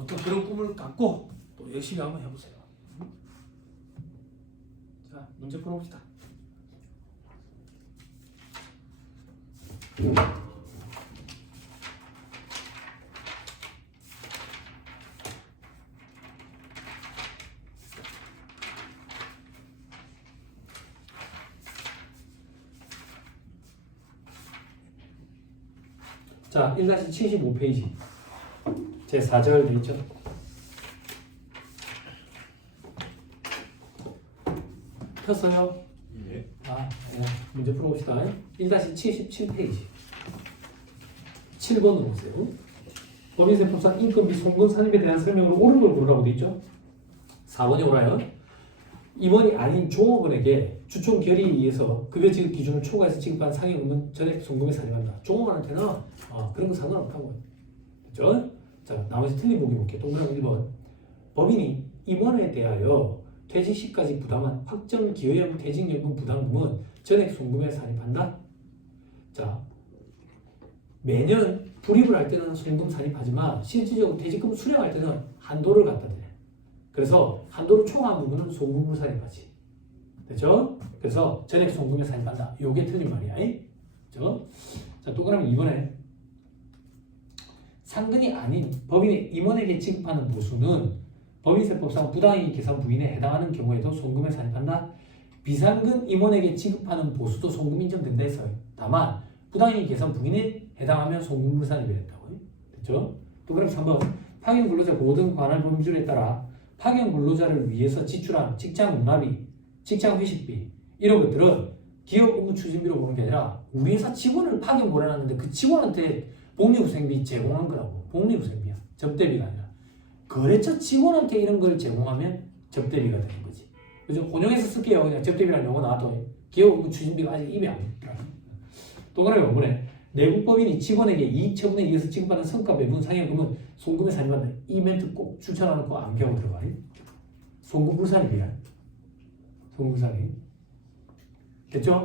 아무튼 그런 꿈을 갖고 또 열심히 한번 해보세요. 자, 문제 풀어봅시다. 자, 1-75페이지 제 4절 돼 있죠? 폈어요? 예. 네. 문제 풀어봅시다. 1-77페이지 7번으로 오세요. 법인세법상 인건비 송금 산입에 대한 설명으로 옳은 걸 고르라고 돼 있죠? 4번이 옳아요. 임원이 아닌 종업원에게 주총 결의에 의해서 급여 지급 기준을 초과해서 지급한 상여금은 전액 송금에 산입한다. 종업원한테는 그런 거 상관없다고. 그렇죠? 자, 나머지 틀린 보기 볼게요. 동그라미 1번. 법인이 임원에 대하여 퇴직 시까지 부담한 확정 기여형 퇴직연금 부담금은 전액 송금에 산입한다. 자, 매년 불입을 할 때는 송금 산입하지만 실질적으로 퇴직금 수령할 때는 한도를 갖다 대. 그래서 한도를 초과한 부분은 송금으로 산입하지. 됐죠? 그래서 전액 송금에 산입한다. 요게 틀린 말이야. 그죠? 자, 동그라미 2번에 상근이 아닌 법인의 임원에게 지급하는 보수는 법인세법상 부당이익 계산 부인에 해당하는 경우에도 송금에 산입한다. 비상근 임원에게 지급하는 보수도 송금 인정된다 했어요. 다만 부당이익 계산 부인에 해당하면 송금으로 산입이 된다고. 됐죠? 동그라미 3번 파견 근로자 보호 등 관할 법률에 따라 파견 근로자를 위해서 지출한 직장 문화비, 직장 회식비 이런 것들은 기업 업무 추진비로 보는 게 아니라 우리 회사 직원을 파견 보내놨는데 그 직원한테 복리후생비 제공한 거라고. 복리후생비야. 접대비가 아니라. 거래처 직원한테 이런 걸 제공하면 접대비가 되는 거지. 그죠? 혼용해서 쓸게요. 그냥 접대비라는 용어 나와도 기업 업무 추진비가 아직 입에 안 들어가. 동그라미 5번에 내국법인이 직원에게 이익 처분에 의해서 지급하는 성과 배분 상여금은 송금에 산입한다. 이 멘트 꼭 추천하는 거 암기하고 들어가. 송금 불산입이야. 송금 불산입. 됐죠?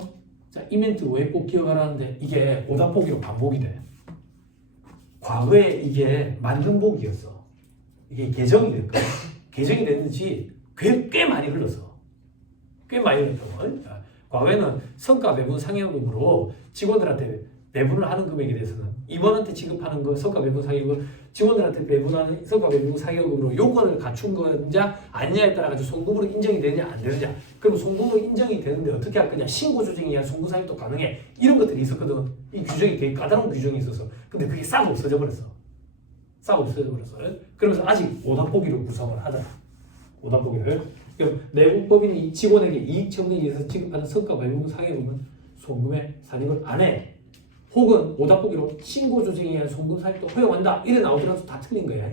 자, 이 멘트 왜 꼭 기억하라는데 이게 오답보기로 반복이 돼. 과거에 이게 만등복이었어. 이게 개정이 됐거든. 개정이 됐는지 꽤 많이 흘렀어. 꽤 많이 흘렀다고. 과거에는 성과 배분 상여금으로 직원들한테 배분을 하는 금액에 대해서는 임원한테 지급하는 거 성과 배분 상여금, 직원들한테 배분하는 성과 배분 상여금으로 요건을 갖춘 거냐 아니냐에 따라 가지고 송금으로 인정이 되느냐 안 되느냐. 그럼 송금으로 인정이 되는데 어떻게 할 거냐? 신고 조정이야 송금 상여도 가능해. 이런 것들이 있었거든. 이 규정이 되게 까다로운 규정이 있어서. 근데 그게 싹 없어져 버렸어. 싹 없어져 버렸어. 그러면서 아직 오답보기로 구성을 하더라. 오답보기를. 그럼 내국법인이 직원에게 이익 처분에 의해서 지급하는 성과 배분 상여금은 송금에 산입을 안 해. 혹은 오답보기로 신고 조정에 의한 송금 산입도 허용한다. 이래 나오더라도 다 틀린 거야.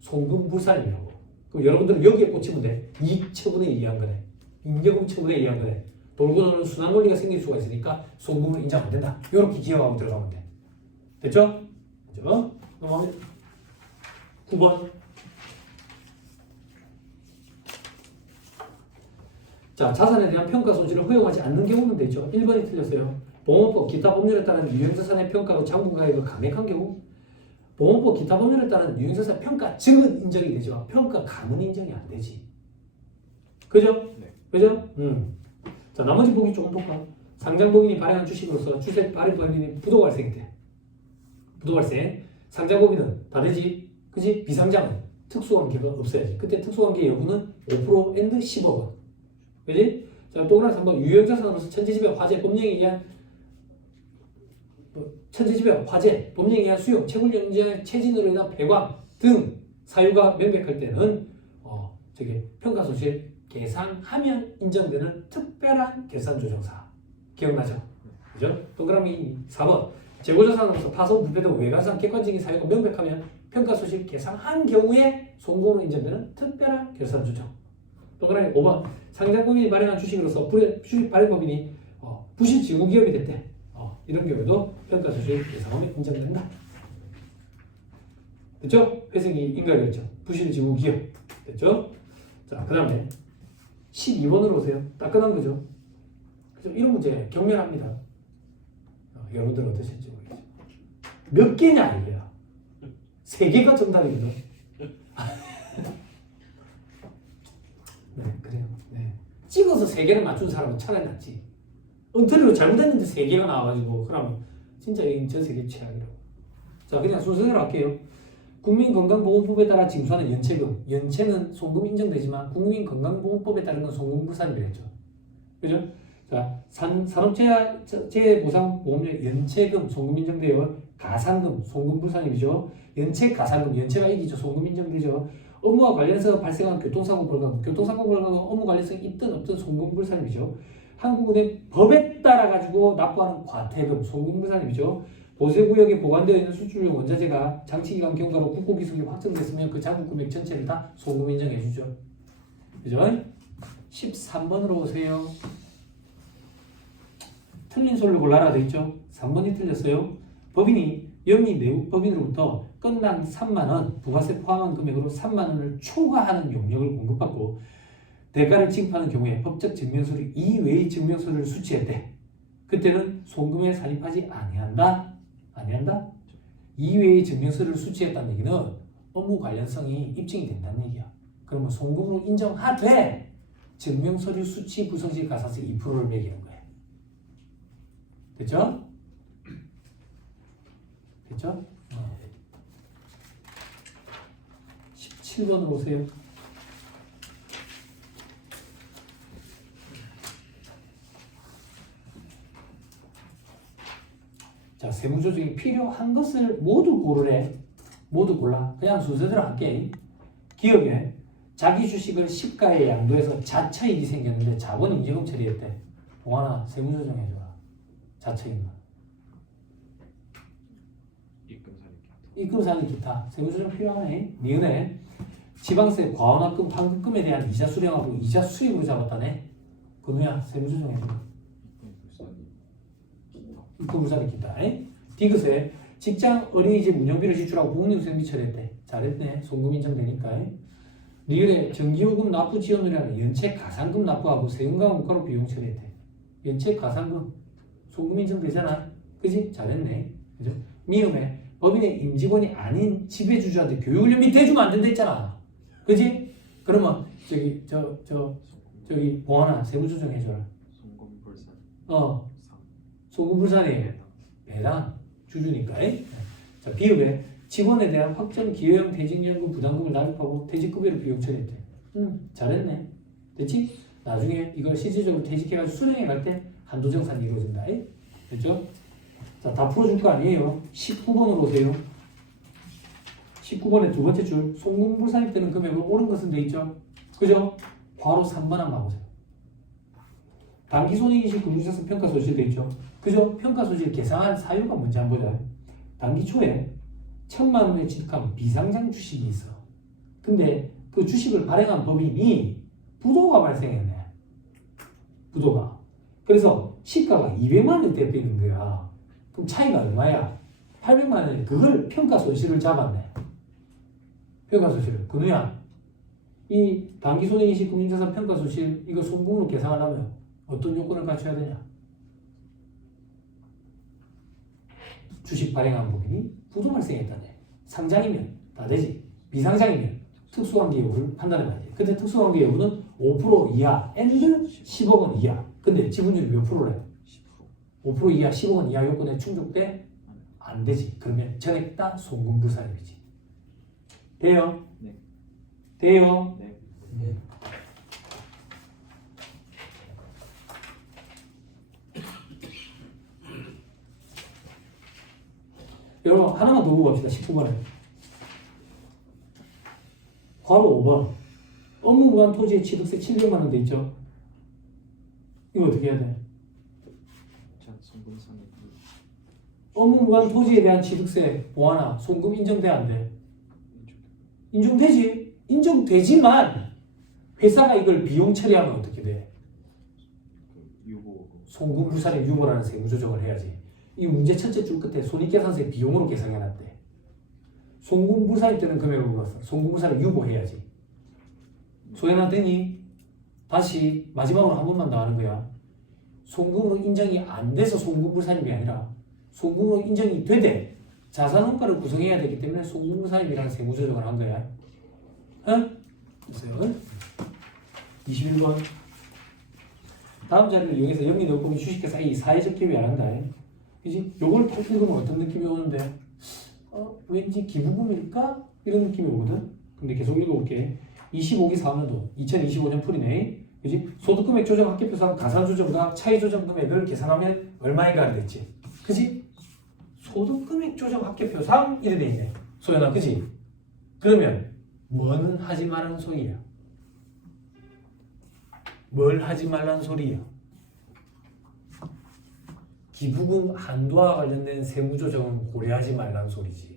송금 불산입이라고. 그럼 여러분들은 여기에 꽂히면 돼. 이익 처분에 의한 거네. 임대금 처분에 의한 거네. 돌고 도는 순환 원리가 생길 수가 있으니까 송금을 인정 안 된다. 이렇게 기억하고 들어가면 돼. 됐죠? 그죠? 그럼 9번. 자, 자산에 대한 평가 손실을 허용하지 않는 경우는 되죠. 1번이 틀렸어요. 보험법 기타 법률에 따른 유형자산의 평가로 장부가액이 감액한 경우, 보험법 기타 법률에 따른 유형자산 평가 증은 인정이 되지만 평가 감은 인정이 안 되지. 그죠? 네. 그죠? 자, 나머지 보기 조금 볼까? 상장법인이 발행한 주식으로서 주식 발행 법인이 부도 발생이 돼. 부도 발생. 상장법인은 다 되지. 그지? 비상장은 특수관계가 없어야지. 그때 특수관계 여부는 5% and 10억 원. 그지? 자, 동그라미 3번 유형자산으로서 천재지변, 화재, 법령에 의한 천재지변, 화재, 법령에 의한 수용, 채굴 연장, 체진으로 인한 폐광 등 사유가 명백할 때는 저게 평가손실 계상하면 인정되는 특별한 결산조정사. 기억나죠? 그죠? 동그라미 4번 재고자산으로서 파손, 부패 등 외관상 객관적인 사유가 명백하면 평가손실 계상한 경우에 송금으로 인정되는 특별한 결산조정. 동그라미 5번 상장법인이 발행한 주식으로서 주식 발행법인이 부실지구기업이 됐대. 이런 경우에도 평가손실 계상하면 인정된다. 됐죠? 회생이 인가결정, 부실지구기업. 됐죠? 자, 그 다음에 12번으로 오세요. 따끈한 거죠? 그죠? 이런 문제 경멸합니다. 여러분들 어떠실지 모르겠어요. 몇 개냐 이거야. 3개가 정답이거든. 찍어서 3개를 맞춘 사람은 차라리 낫지. 엉터리로 잘못했는데 3개가 나와가지고 그러면 진짜 이건 전 세계 최악이라고. 자, 그냥 순서대로 할게요. 국민건강보험법에 따라 징수하는 연체금. 연체는 송금 인정되지만 국민건강보험법에 따른 건 송금불산이랬죠. 그죠? 자, 산업재해보상보험료 연체금 송금 인정돼요. 가산금 송금불산이죠. 연체 가산금 연체가 이기죠. 송금 인정되죠. 업무와 관련해서 발생한 교통사고 벌금, 교통사고 벌금은 업무 관련성이 있든 없든 송금불산이죠. 한국은행 법에 따라 가지고 납부하는 과태금 송금불산이죠. 보세구역에 보관되어 있는 수출용 원자재가 장치기간 경과로 국고기술이 확정됐으면 그 장부 금액 전체를 다 송금 인정해주죠. 그죠? 13번으로 오세요. 틀린 소리를 골라라 되어있죠. 3번이 틀렸어요. 법인이 영리 내국 법인으로부터 건당 3만원 부가세 포함한 금액으로 3만원을 초과하는 용역을 공급받고 대가를 지급하는 경우에 법적 증명서류 이외의 증명서류를 수취했대. 그때는 송금에 산입하지 아니한다? 아니한다? 이외의 증명서류를 수취했다는 얘기는 업무 관련성이 입증이 된다는 얘기야. 그러면 송금으로 인정하되 증명서류 수취 부서지 가산세 2%를 매기는 거야. 됐죠? 됐죠? 17번으로 오세요. 자, 세무조정이 필요한 것을 모두 고르래. 모두 골라. 그냥 순서대로 할게. 기업에 자기 주식을 시가에 양도해서 자차익이 생겼는데 자본 임대금 처리했대. 동환아, 세무조정 해줘라. 자차익만. 입금사는 기타. 세무조정 필요하네. 니은에 지방세 과원합금 환급금에 대한 이자 수령하고 이자 수입으로 잡았다네. 그누야 세무조정 해줘라. 입금불산이 기타. 디귿에 직장 어린이집 운영비를 지출하고 부모님생 처리했대. 잘했네. 송금 인정되니까. 리을에 전기요금 납부 지원이라는 연체 가산금 납부하고 세금과 물가로 비용 처리했대. 연체 가산금 송금 인정되잖아. 그지? 잘했네. 그죠? 미음에 법인의 임직원이 아닌 지배주주한테 교육훈련 및 대주면 안 된다 했잖아. 그지? 그러면 저기 보안아 세무조정 해줘라. 송금불산. 송금불산이 배당 주주니까. 자, 비읍에 직원에 대한 확정 기여형 퇴직연금 부담금을 납입하고 퇴직급여로 비용 처리했대. 잘했네. 됐지? 나중에 이걸 실질적으로 퇴직해가지고 수령해 갈 때 한도정산이 이루어진다. 됐죠? 자, 다 풀어줄 거 아니에요. 19번으로 오세요. 19번의 두 번째 줄 송금불산입되는 금액을 옳은 것은 돼 있죠? 그죠? 바로 3번 한번 봐보세요. 단기손익인식 금융자산 평가 소실 돼 있죠? 그죠? 평가 소실 계산한 사유가 뭔지 한번 보자. 단기 초에 1,000만 원에 취득한 비상장 주식이 있어. 근데 그 주식을 발행한 법인이 부도가 발생했네. 부도가. 그래서 시가가 200만 원대 되는 거야. 그럼 차이가 얼마야? 800만 원에 그걸 평가 손실을 잡았네. 평가 손실. 그누야. 이 단기손익인식 금융자산 평가 손실 이거 송금으로 계산하려면 어떤 요건을 갖춰야 되냐? 주식 발행한 법인이 부도 발생했다네. 상장이면 다 되지. 비상장이면 특수관계 여부를 판단해봐야지. 근데 특수관계 여부는 5% 이하 and 10억 원 이하. 근데 지분율이 몇 프로래? 5% 이하 10억 원 이하 요건에 충족돼? 안 되지. 그러면 전액 다 송금불산이지. 돼요? 네. 돼요? 네. 네. 여러분 하나만 더 보고 갑시다. 19번에 괄호 5번 업무무관 토지의 취득세 700만 원 돼 있죠? 이거 어떻게 해야 돼? 송금산이 업무무관 토지에 대한 취득세 보완화 송금 인정돼 안 돼? 인정되지? 인정되지만 회사가 이걸 비용 처리하면 어떻게 돼? 유보. 송금불산의 유보라는 세무조정을 해야지. 이 문제 첫째 줄 끝에 손익계산서의 비용으로 계산해놨대. 송금불산이 되는 금액을 물었어. 송금불산을 유보해야지. 소연아 되니? 다시 마지막으로 한 번만 더 하는 거야. 송금으로 인정이 안 돼서 송금불산임이 아니라 송금으로 인정이 되되 자산원가를 구성해야 되기 때문에 송금불산임이라는 세무조정을 한 거야. 응? 됐어요? 21번 다음 자리를 이용해서 영리 넣고 주식회사 이 사회적 기업이 안 한다. 그지? 요걸 딱 읽으면 어떤 느낌이 오는데 왠지 기부금일까? 이런 느낌이 오거든. 근데 계속 읽어볼게. 25기 4년도 2025년 풀이네. 그지? 소득금액 조정 합계표상 가산조정과 차이조정 금액을 계산하면 얼마인가 됐지. 그지? 소득금액 조정 합계표상 이래 돼 있네. 소연아, 그지? 그러면 뭐는 하지 말라는 소리야? 뭘 하지 말라는 소리야? 기부금 한도와 관련된 세무조정은 고려하지 말라는 소리지.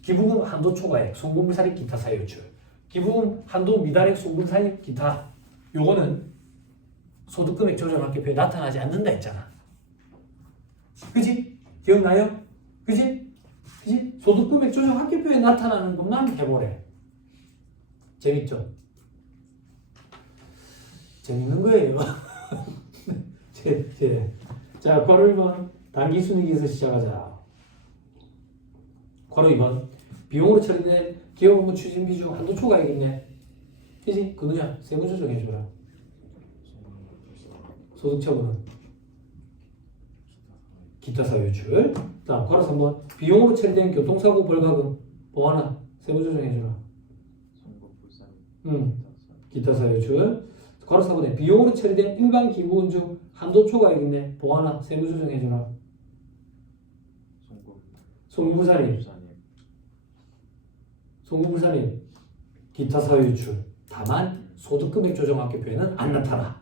기부금 한도 초과액, 송금불사립 기타 사유출, 기부금 한도 미달액 송금사립 기타, 요거는 소득금액 조정 합계표에 나타나지 않는다 했잖아. 그지? 기억나요? 그지? 그지? 소득금액 조정 합계표에 나타나는 것만 해보래. 재밌죠? 재밌는 거예요. 자, 괄호 1번 단기순이익에서 시작하자. 괄호 2번 비용으로 처리된 기업 업무 추진 비중 한도 초과액이네. 그지? 그 누냐? 세무조정 해줘라. 소득처분은 기타 사유출. 다음 괄호 3번 비용으로 처리된 교통사고 벌가금 보완화 세무조정 해줘라. 기타 사유출. 괄호 4번에 비용으로 처리된 일반 기부금 중 한도 초과액인데 보완화 세무조정 해줘라. 송금불산임 기타 사유출. 다만 소득금액 조정 합계표에는 안 나타나.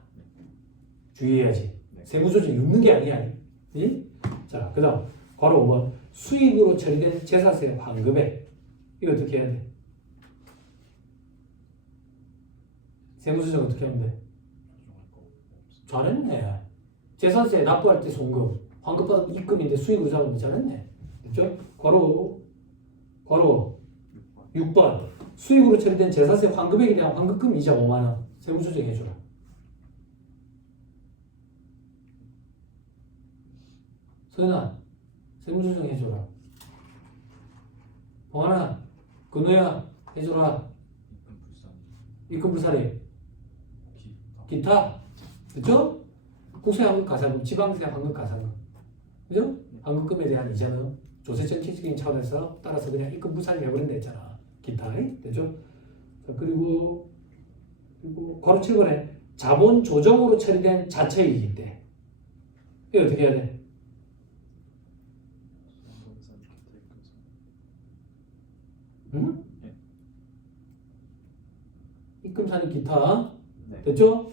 주의해야지. 세무조정이 없는 게 아니야. 응? 자, 그 다음 괄호 5번 수익으로 처리된 재산세 환급액 이거 어떻게 해야 돼? 세무조정 어떻게 하면 돼? 잘했네. 재산세 납부할 때 송금, 환급받은 입금인데 수익으로 잡으면 잘했네. 그렇죠? 괄호 6번 수익으로 처리된 재산세 환급액에 대한 환급금 이자 5만 원 세무조정 해줘라. 소연아, 세무조정 해줘라. 봉환아, 근호야 해줘라. 입금불사립 기타. 그죠? 국세 환급 가산금, 지방세 환급 가산금. 그죠? 환급금에 대한 이자는 조세 정책적인 차원에서 따라서 그냥 입금 불산이 해버린다 했잖아. 기타. 되죠? 자, 그리고 괄호 7번에 자본 조정으로 처리된 자체이익 때 이거 어떻게 해야 돼? 응? 입금산입 기타. 됐죠?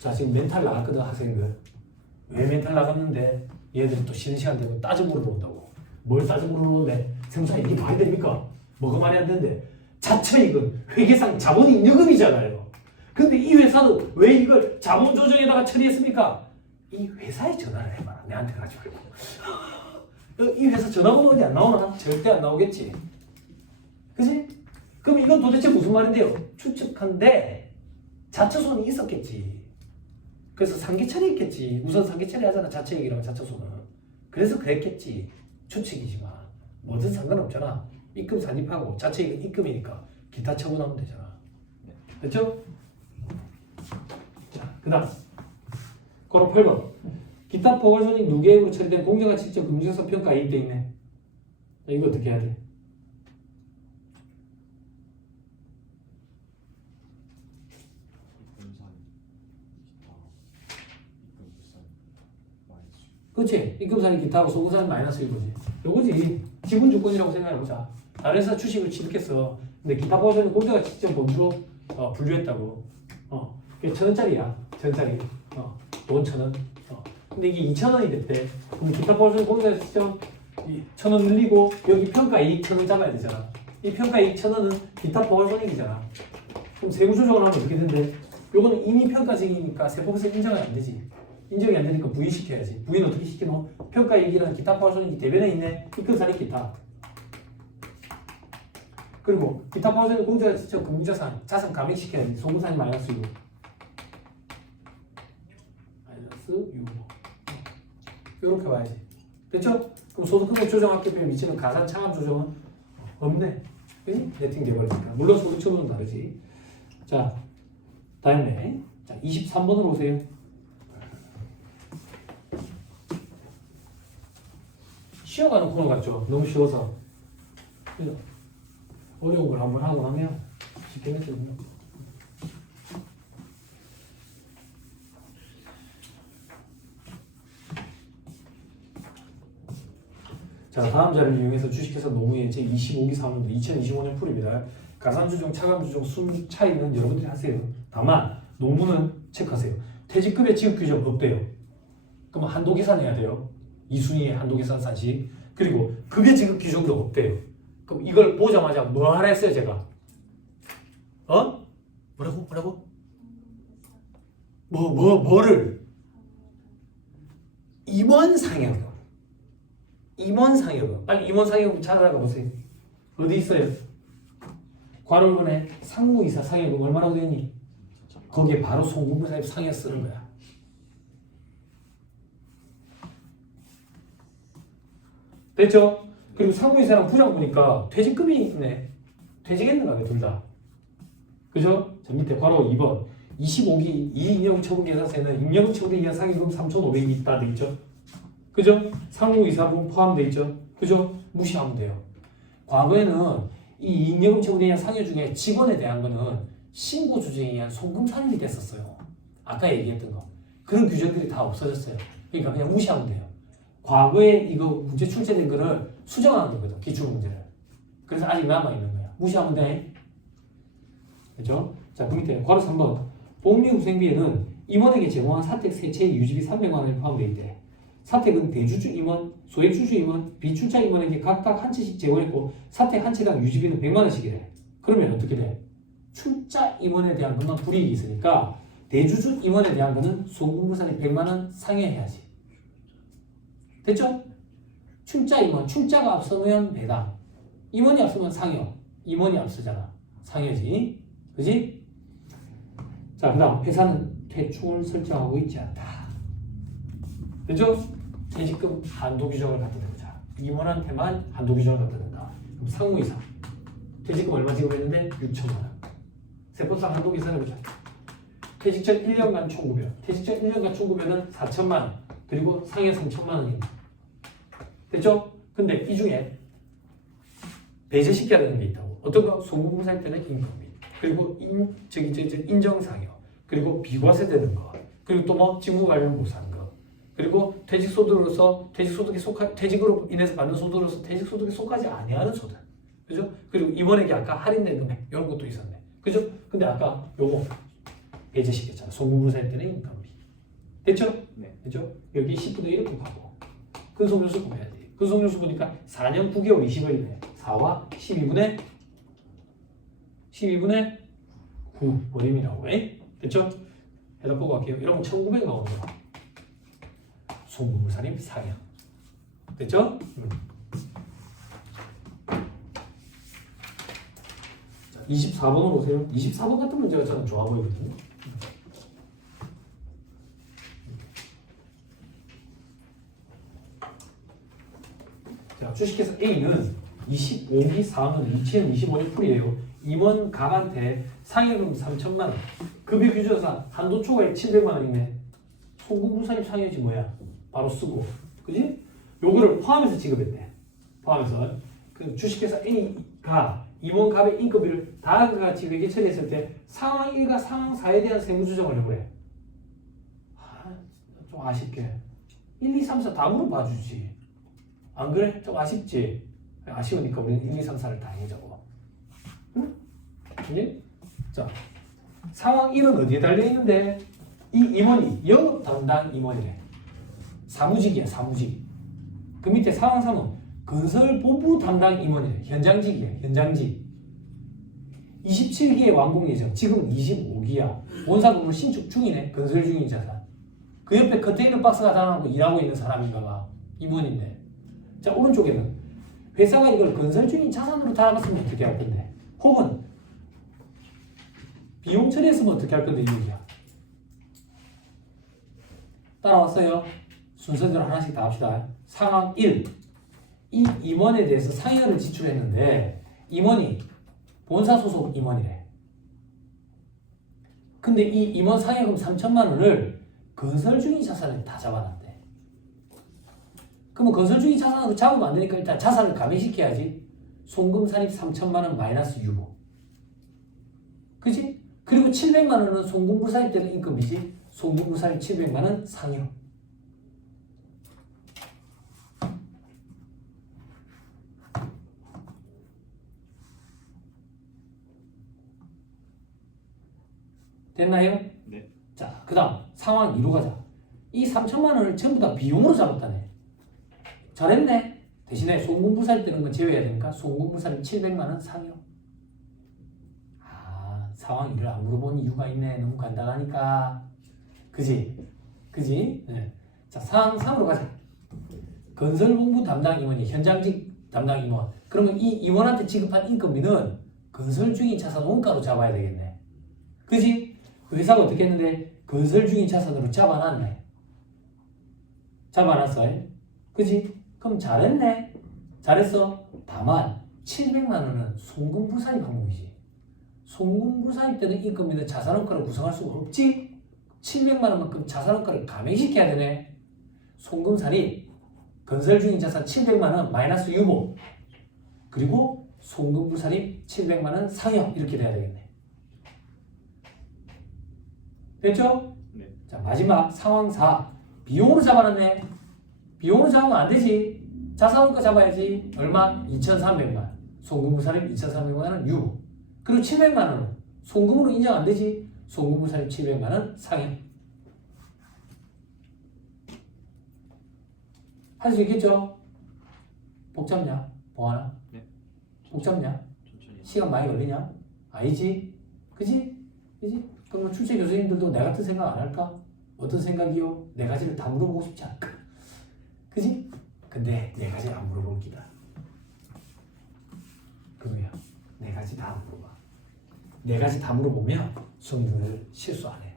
자, 지금 멘탈 나갔거든 학생들. 왜 멘탈 나갔는데 얘들이 또 쉬는 시간 되고 따져 물으러 온다고. 뭘 따져 물으러 오는데 세무사 이게 말이 됩니까? 뭐가 말이 안 되는데 자체이익은 회계상 자본잉여금이잖아요. 근데 이 회사는 왜 이걸 자본 조정에다가 처리했습니까? 이 회사에 전화를 해봐라. 내한테 가지 말고. 이 회사 전화번호 어디 안 나오나? 절대 안 나오겠지. 그치? 그럼 이건 도대체 무슨 말인데요? 추측한데 자처손이 있었겠지. 그래서 상기처리 있겠지. 우선 상기처리 하잖아. 자체이익이랑 자처손은. 그래서 그랬겠지. 추측이지만 뭐든 상관없잖아. 입금 산입하고 자체이익은 입금이니까 기타 처분하면 되잖아. 됐죠? 자, 그 다음 괄호 8번 기타 포괄손익 누계액으로 처리된 공정가치적 금융재산 평가 이익 돼 있네. 자, 이거 어떻게 해야 돼? 그렇지. 입금산입 기타하고 소금산입 마이너스 1거지. 요거지. 지분주권이라고 생각해보자. 다른 회사 주식을 취득했어. 근데 기타 포괄손익 공정가치적 범주로 분류했다고. 그게 1,000원짜리야. 1,000원짜리. 돈 1,000원. 근데 이게 2,000원이 됐대. 그럼 기타 포괄손익 공정가치적 1,000원 늘리고 여기 평가이익 1,000원 잡아야 되잖아. 이 평가이익 1,000원은 기타 포괄손익이잖아. 그럼 세무조정을 하면 어떻게 된대? 요거는 이미 평가직이니까 세법에서 인정이 안 되지. 인정이 안 되니까 부인시켜야지. 부인 어떻게 시키노? 평가이익이랑 기타 포괄손익이 대변에 있네. 입금산입 기타. 그리고 기타 포괄손익 공정가치적 금융자산 자산 감액시켜야지. 소금산입 마이너스 6. 마이너스 6. 이렇게 봐야지. 됐죠? 그럼 소득금액 조정 합계표에 미치는 가산 차감 조정은 없네. 그지? 네팅 돼버리니까. 물론 소득처분은 다르지. 자, 다음에 자 23번으로 오세요. 쉬어가는 코너 같죠? 너무 쉬워서. 그죠? 어려운 걸 한번 하고 나면 쉽게 느껴집니다. 자, 다음 자료를 이용해서 주식회사 노무의 제25기 사문도 2025년 풀입니다. 가산주종, 차감주종 순 차이는 여러분들이 하세요. 다만 논문은 체크하세요. 퇴직급여 지급 규정 없대요. 그럼 한도 계산해야 돼요. 2순위의 한도 계산 산식. 그리고 급여 지급 규정도 없대요. 그럼 이걸 보자마자 뭐 하라 했어요, 제가? 뭐라고? 뭐를? 임원 상여금. 빨리 임원 상여금 찾아가 보세요. 어디 있어요? 괄호문에 상무이사 상여금 얼마라고 되니? 거기에 바로 송금부사님 상여 쓰는 거야. 됐죠? 그리고 상무이사랑 부장 보니까 퇴직금이 있네. 퇴직했는가 둘 다. 그죠? 자, 밑에 괄호 2번 25기 이임용 처분 계산서에는 임용 처분에 의한 상여금 3,500이 있다 돼 있죠? 그죠? 상무이사분 포함돼 있죠? 그죠? 무시하면 돼요. 과거에는 이 임용 처분에 의한 상여 중에 직원에 대한 거는 신고 조정에 의한 송금 산입이 됐었어요. 아까 얘기했던 거. 그런 규정들이 다 없어졌어요. 그러니까 그냥 무시하면 돼요. 과거에 이거 문제 출제된 거를 수정하는 거거든. 기출문제를. 그래서 아직 남아있는 거야. 무시하면 돼. 그죠? 자, 그 밑에 괄호 3번 복리후생비에는 임원에게 제공한 사택 세채의 유지비 300만 원이 포함되어 있대. 사택은 대주주 임원, 소액주주 임원, 비출자 임원에게 각각 한 채씩 제공했고 사택 한 채당 유지비는 100만 원씩이래. 그러면 어떻게 돼? 출자 임원에 대한 것만 불이익이 있으니까 대주주 임원에 대한 거는 송금부산이 100만 원 상여해야지. 됐죠? 출자 임원, 출자가 앞서면 배당, 임원이 앞서면 상여, 임원이 앞서잖아. 상여지. 그지? 자, 그 다음 회사는 퇴출을 설정하고 있지 않다. 그죠? 퇴직금 한도 규정을 갖다 대자. 임원한테만 한도 규정을 갖다 댄다. 그럼 상무이사 퇴직금 얼마 지급했는데 6천만 원. 세법상 한도 계산해보자. 퇴직 전 1년간 총급여. 퇴직 전 1년간 총급여는 4천만 원. 그리고 상해 3천만 원입니다. 됐죠? 근데 이 중에 배제시켜야 되는 게 있다고. 어떤 거? 송금부사일 때는 임금비. 그리고 인정상여. 그리고 비과세 되는 거. 그리고 또 뭐 직무 관련 보상 거. 그리고 퇴직소득으로서 퇴직으로 인해서 받는 소득으로서 퇴직소득에 속하지 아니하는 소득. 그죠? 그리고 임원에게 아까 할인된 금액 이런 것도 있었네. 그죠? 근데 아까 요거 배제시켰잖아. 송금부사일 때는 임금비. 됐죠? 네. 됐죠? 여기 10분의 1을 곱하고 근속연수 구해야지. 근속연수 보니까 4년 9개월 20원이네. 4와 12분의 9원임이라고. 됐죠? 해답 보고 갈게요. 이러면 1900 나오는 거야. 송금부사님 상여. 됐죠? 자, 24번으로 오세요. 24번 같은 문제가 저는 좋아 보이거든요. 자, 주식회사 A는 25기 사항은 2025년 풀이에요. 임원 갑한테 상여금 3천만 원, 급여 규정상 한도 초과액 700만 원이네. 송금부사님 상여지 뭐야? 바로 쓰고, 그지? 요거를 포함해서 지급했대. 포함해서 그 주식회사 A가 임원 갑의 인건비를 다음과 같이 회계 처리했을 때 상황 1과 상황 4에 대한 세무조정을 해보래. 좀 아쉽게 1, 2, 3, 4 다 물어봐주지. 안 그래? 좀 아쉽지? 아쉬우니까 우리는 1, 2, 3, 4를 다 해자고. 응? 예? 자, 상황 1은 어디에 달려있는데 이 임원이 영업 담당 임원이래. 사무직이야, 사무직. 그 밑에 상황 3은 건설본부 담당 임원이래. 현장직이야, 현장직. 27기의 완공 예정, 지금은 25기야. 본사 건물 신축 중이네, 건설 중인 자산. 그 옆에 컨테이너 박스가 달아놓고 일하고 있는 사람인가 봐. 임원인데. 자, 오른쪽에는 회사가 이걸 건설 중인 자산으로 달아봤으면 어떻게 할 건데? 혹은 비용 처리했으면 어떻게 할 건데? 이 얘기야. 따라왔어요? 순서대로 하나씩 다 합시다. 상황 1. 이 임원에 대해서 상여를 지출했는데 임원이 본사 소속 임원이래. 근데 이 임원 상여금 3천만 원을 건설 중인 자산에 다 잡아놨대. 그러면 건설중위 자산으로 잡으면 안 되니까 일단 자산을 감액시켜야지. 송금 산입 3천만 원 마이너스 유보. 그지? 그리고 700만 원은 송금 불산입되는 인건비지. 송금 불산입 700만 원 상여. 됐나요? 네. 자, 그 다음 상황 2로 가자. 이 3천만 원을 전부 다 비용으로 잡았다네. 잘했네. 대신에 송금부사입 되는 건 제외해야 되니까 송금부사입 700만 원 상여. 아, 상황 2를 안 물어본 이유가 있네. 너무 간단하니까. 그지? 그지? 네. 자, 상황 3으로 가자. 건설본부 담당 임원이 현장직 담당 임원. 그러면 이 임원한테 지급한 인건비는 건설 중인 자산 원가로 잡아야 되겠네. 그지? 회사가 어떻게 했는데 건설 중인 자산으로 잡아놨네. 잡아놨어. 그지? 그럼 잘했네. 잘했어. 다만 700만 원은 송금부사입 항목이지. 송금부사입 되는 인건비는 자산원가를 구성할 수가 없지. 700만 원만큼 자산원가를 감액시켜야 되네. 송금산입 건설 중인 자산 700만 원 마이너스 유보 그리고 송금부사입 700만 원 상여 이렇게 돼야 되겠네. 됐죠? 네. 자, 마지막 상황 4. 비용으로 잡아놨네. 비용으로 잡으면 안 되지. 자산원가 잡아야지. 얼마? 2,300만. 송금부사입 2,300만 원 유보. 그리고 700만 원은 송금으로 인정 안 되지. 송금부사입 700만 원 상여. 할 수 있겠죠? 복잡냐? 보아나? 네. 복잡냐? 천천히. 시간 많이 걸리냐? 아니지? 그지? 그지? 그러면 출제 교수님들도 내 같은 생각 안 할까? 어떤 생각이요? 네 가지를 다 물어보고 싶지 않을까? 그지? 근데 네 가지를 안 물어볼 기다. 그거야. 네 가지 다 물어봐. 네 가지 다 물어보면 수능을 실수 안 해.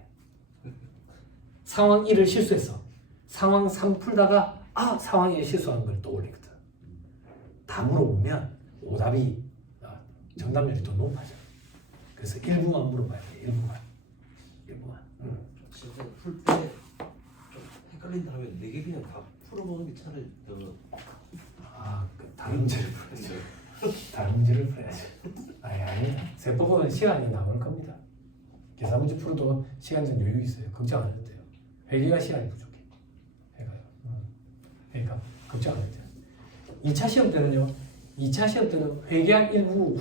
상황 1을 실수했어. 상황 3 풀다가 상황 1 실수하는 걸 떠올리거든. 다 물어보면 오답이 정답률이 더 높아져. 그래서 일부만 물어봐야 돼. 일부만. 진짜 풀 때 좀 헷갈린다 하면 4개 그냥 다 풀어보는 게 차라리 더 다른 문제를 풀어야지. 다른 문제를 풀어야지. 아니. 세법은 시간이 나오는 겁니다. 계산 문제 풀어도 시간 좀 여유 있어요. 걱정 안 해도 돼요. 회계가 시간이 부족해. 회가요. 그러니까 걱정 안 해도 돼요. 2차 시험 때는요. 2차 시험 때는 회계학 일부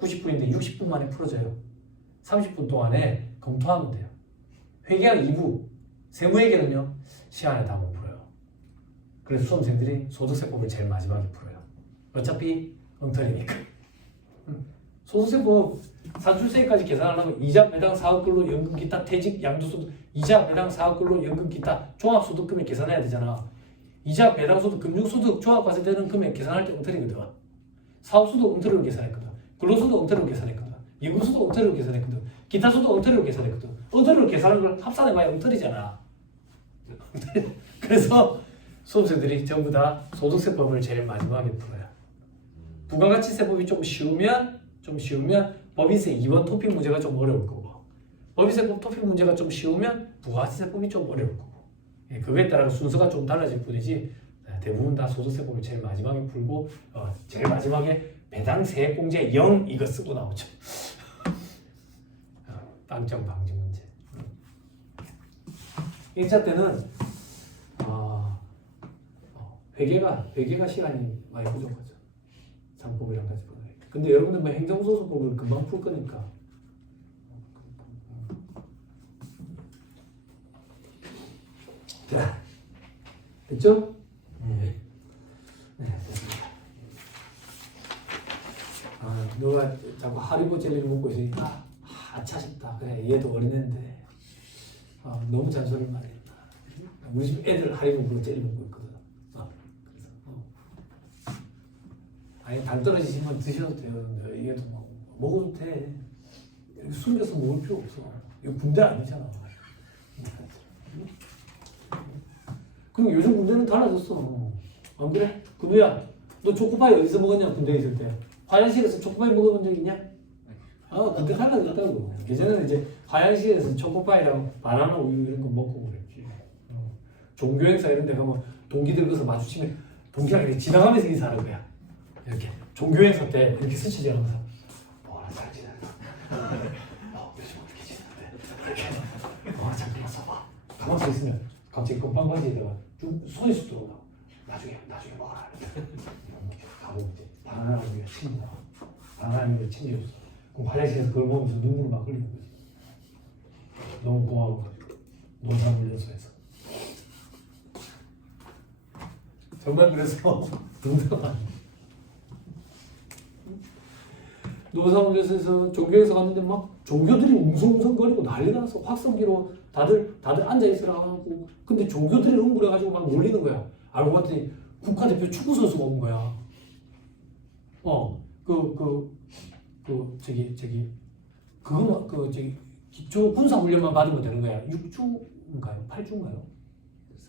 90분인데 60분 만에 풀어져요. 30분 동안에 검토하면 돼요. 회계학 2부 세무회계는요. 시간에 다 못 풀어요. 그래서 수험생들이 소득세법을 제일 마지막에 풀어요. 어차피 엉터리니까. 소득세법 산출세까지 계산하려면 이자 배당 사업근로 연금 기타 퇴직 양도소득 이자 배당 사업근로 연금 기타 종합소득 금액 계산해야 되잖아. 이자 배당 소득 금융소득 종합과세되는 금액 계산할 때 엉터리거든. 사업소득 엉터리로 계산했거든. 근로소득 엉터리로 계산했거든. 예금소득 엉터리로 계산했거든. 기타소득 엉터리로 계산했거든. 엉터리로 계산한 걸 합산해봐야 엉터리잖아. 그래서 수험생들이 전부 다 소득세법을 제일 마지막에 풀어요. 부가가치세법이 좀 쉬우면 법인세 2번 토픽 문제가 좀 어려울 거고 법인세법 토픽 문제가 좀 쉬우면 부가가치세법이 좀 어려울 거고 그거에 따라 순서가 좀 달라질 뿐이지 대부분 다 소득세법을 제일 마지막에 풀고 제일 마지막에 배당 세액공제 0 이거 쓰고 나오죠. 빵점 방지 문제. 1차 때는 회계가 시간이 많이 부족하죠. 상법이랑 같이 보내. 근데 여러분들 뭐 행정소송법을 금방 풀 거니까. 자, 됐죠? 네. 됐습니다. 너가 자꾸 하리보 젤리를 먹고 있으니까 아차 싶다. 그래, 얘도 어린애인데 너무 잔소리만 해. 우리 집 애들 하리보 먹고 젤리 먹고 있거든. 아니 당 떨어지시면 드셔도 돼요. 이게 뭐 먹어도 돼. 숨겨서 먹을 필요 없어. 이거 군대 아니잖아. 그리고 요즘 군대는 달라졌어. 안 그래? 근우야, 너 초코파이 어디서 먹었냐? 군대에 있을 때. 화장실에서 초코파이 먹어본 적 있냐? 군대 달라졌다고. 예전에는 이제 화장실에서 초코파이랑 바나나 우유 이런 거 먹고 그랬지. 종교행사 이런 데 가면 동기들 가서 마주치면 동기가 지나가면서 인사하는 거야. 이렇게 종교 행사 때 이렇게 스치지 않으면서 잘 지내나? 요즘 어떻게 지내는데? 이렇게 잘 지냈어 봐. 가만히 서 있으면 갑자기 금방 바지에다가 손이 쑥 들어오고 나중에 먹어라. 가고 이제 바나나를 챙긴다. 바나나를 챙겨줬어. 그럼 화장실에서 그걸 먹으면서 눈물을 막 흘리는 거지. 너무 고마워가지고 노사훈련소에서 정말 그래서 노사훈련소에서 종교에서 갔는데 막 종교들이 웅성웅성거리고 난리 나서 확성기로 다들 앉아있으라 하고 근데 종교들이 흥분해가지고 막 몰리는 거야. 알고 봤더니 국가대표 축구선수가 온 거야. 기초 군사 훈련만 받으면 되는 거야. 6주인가요? 8주인가요?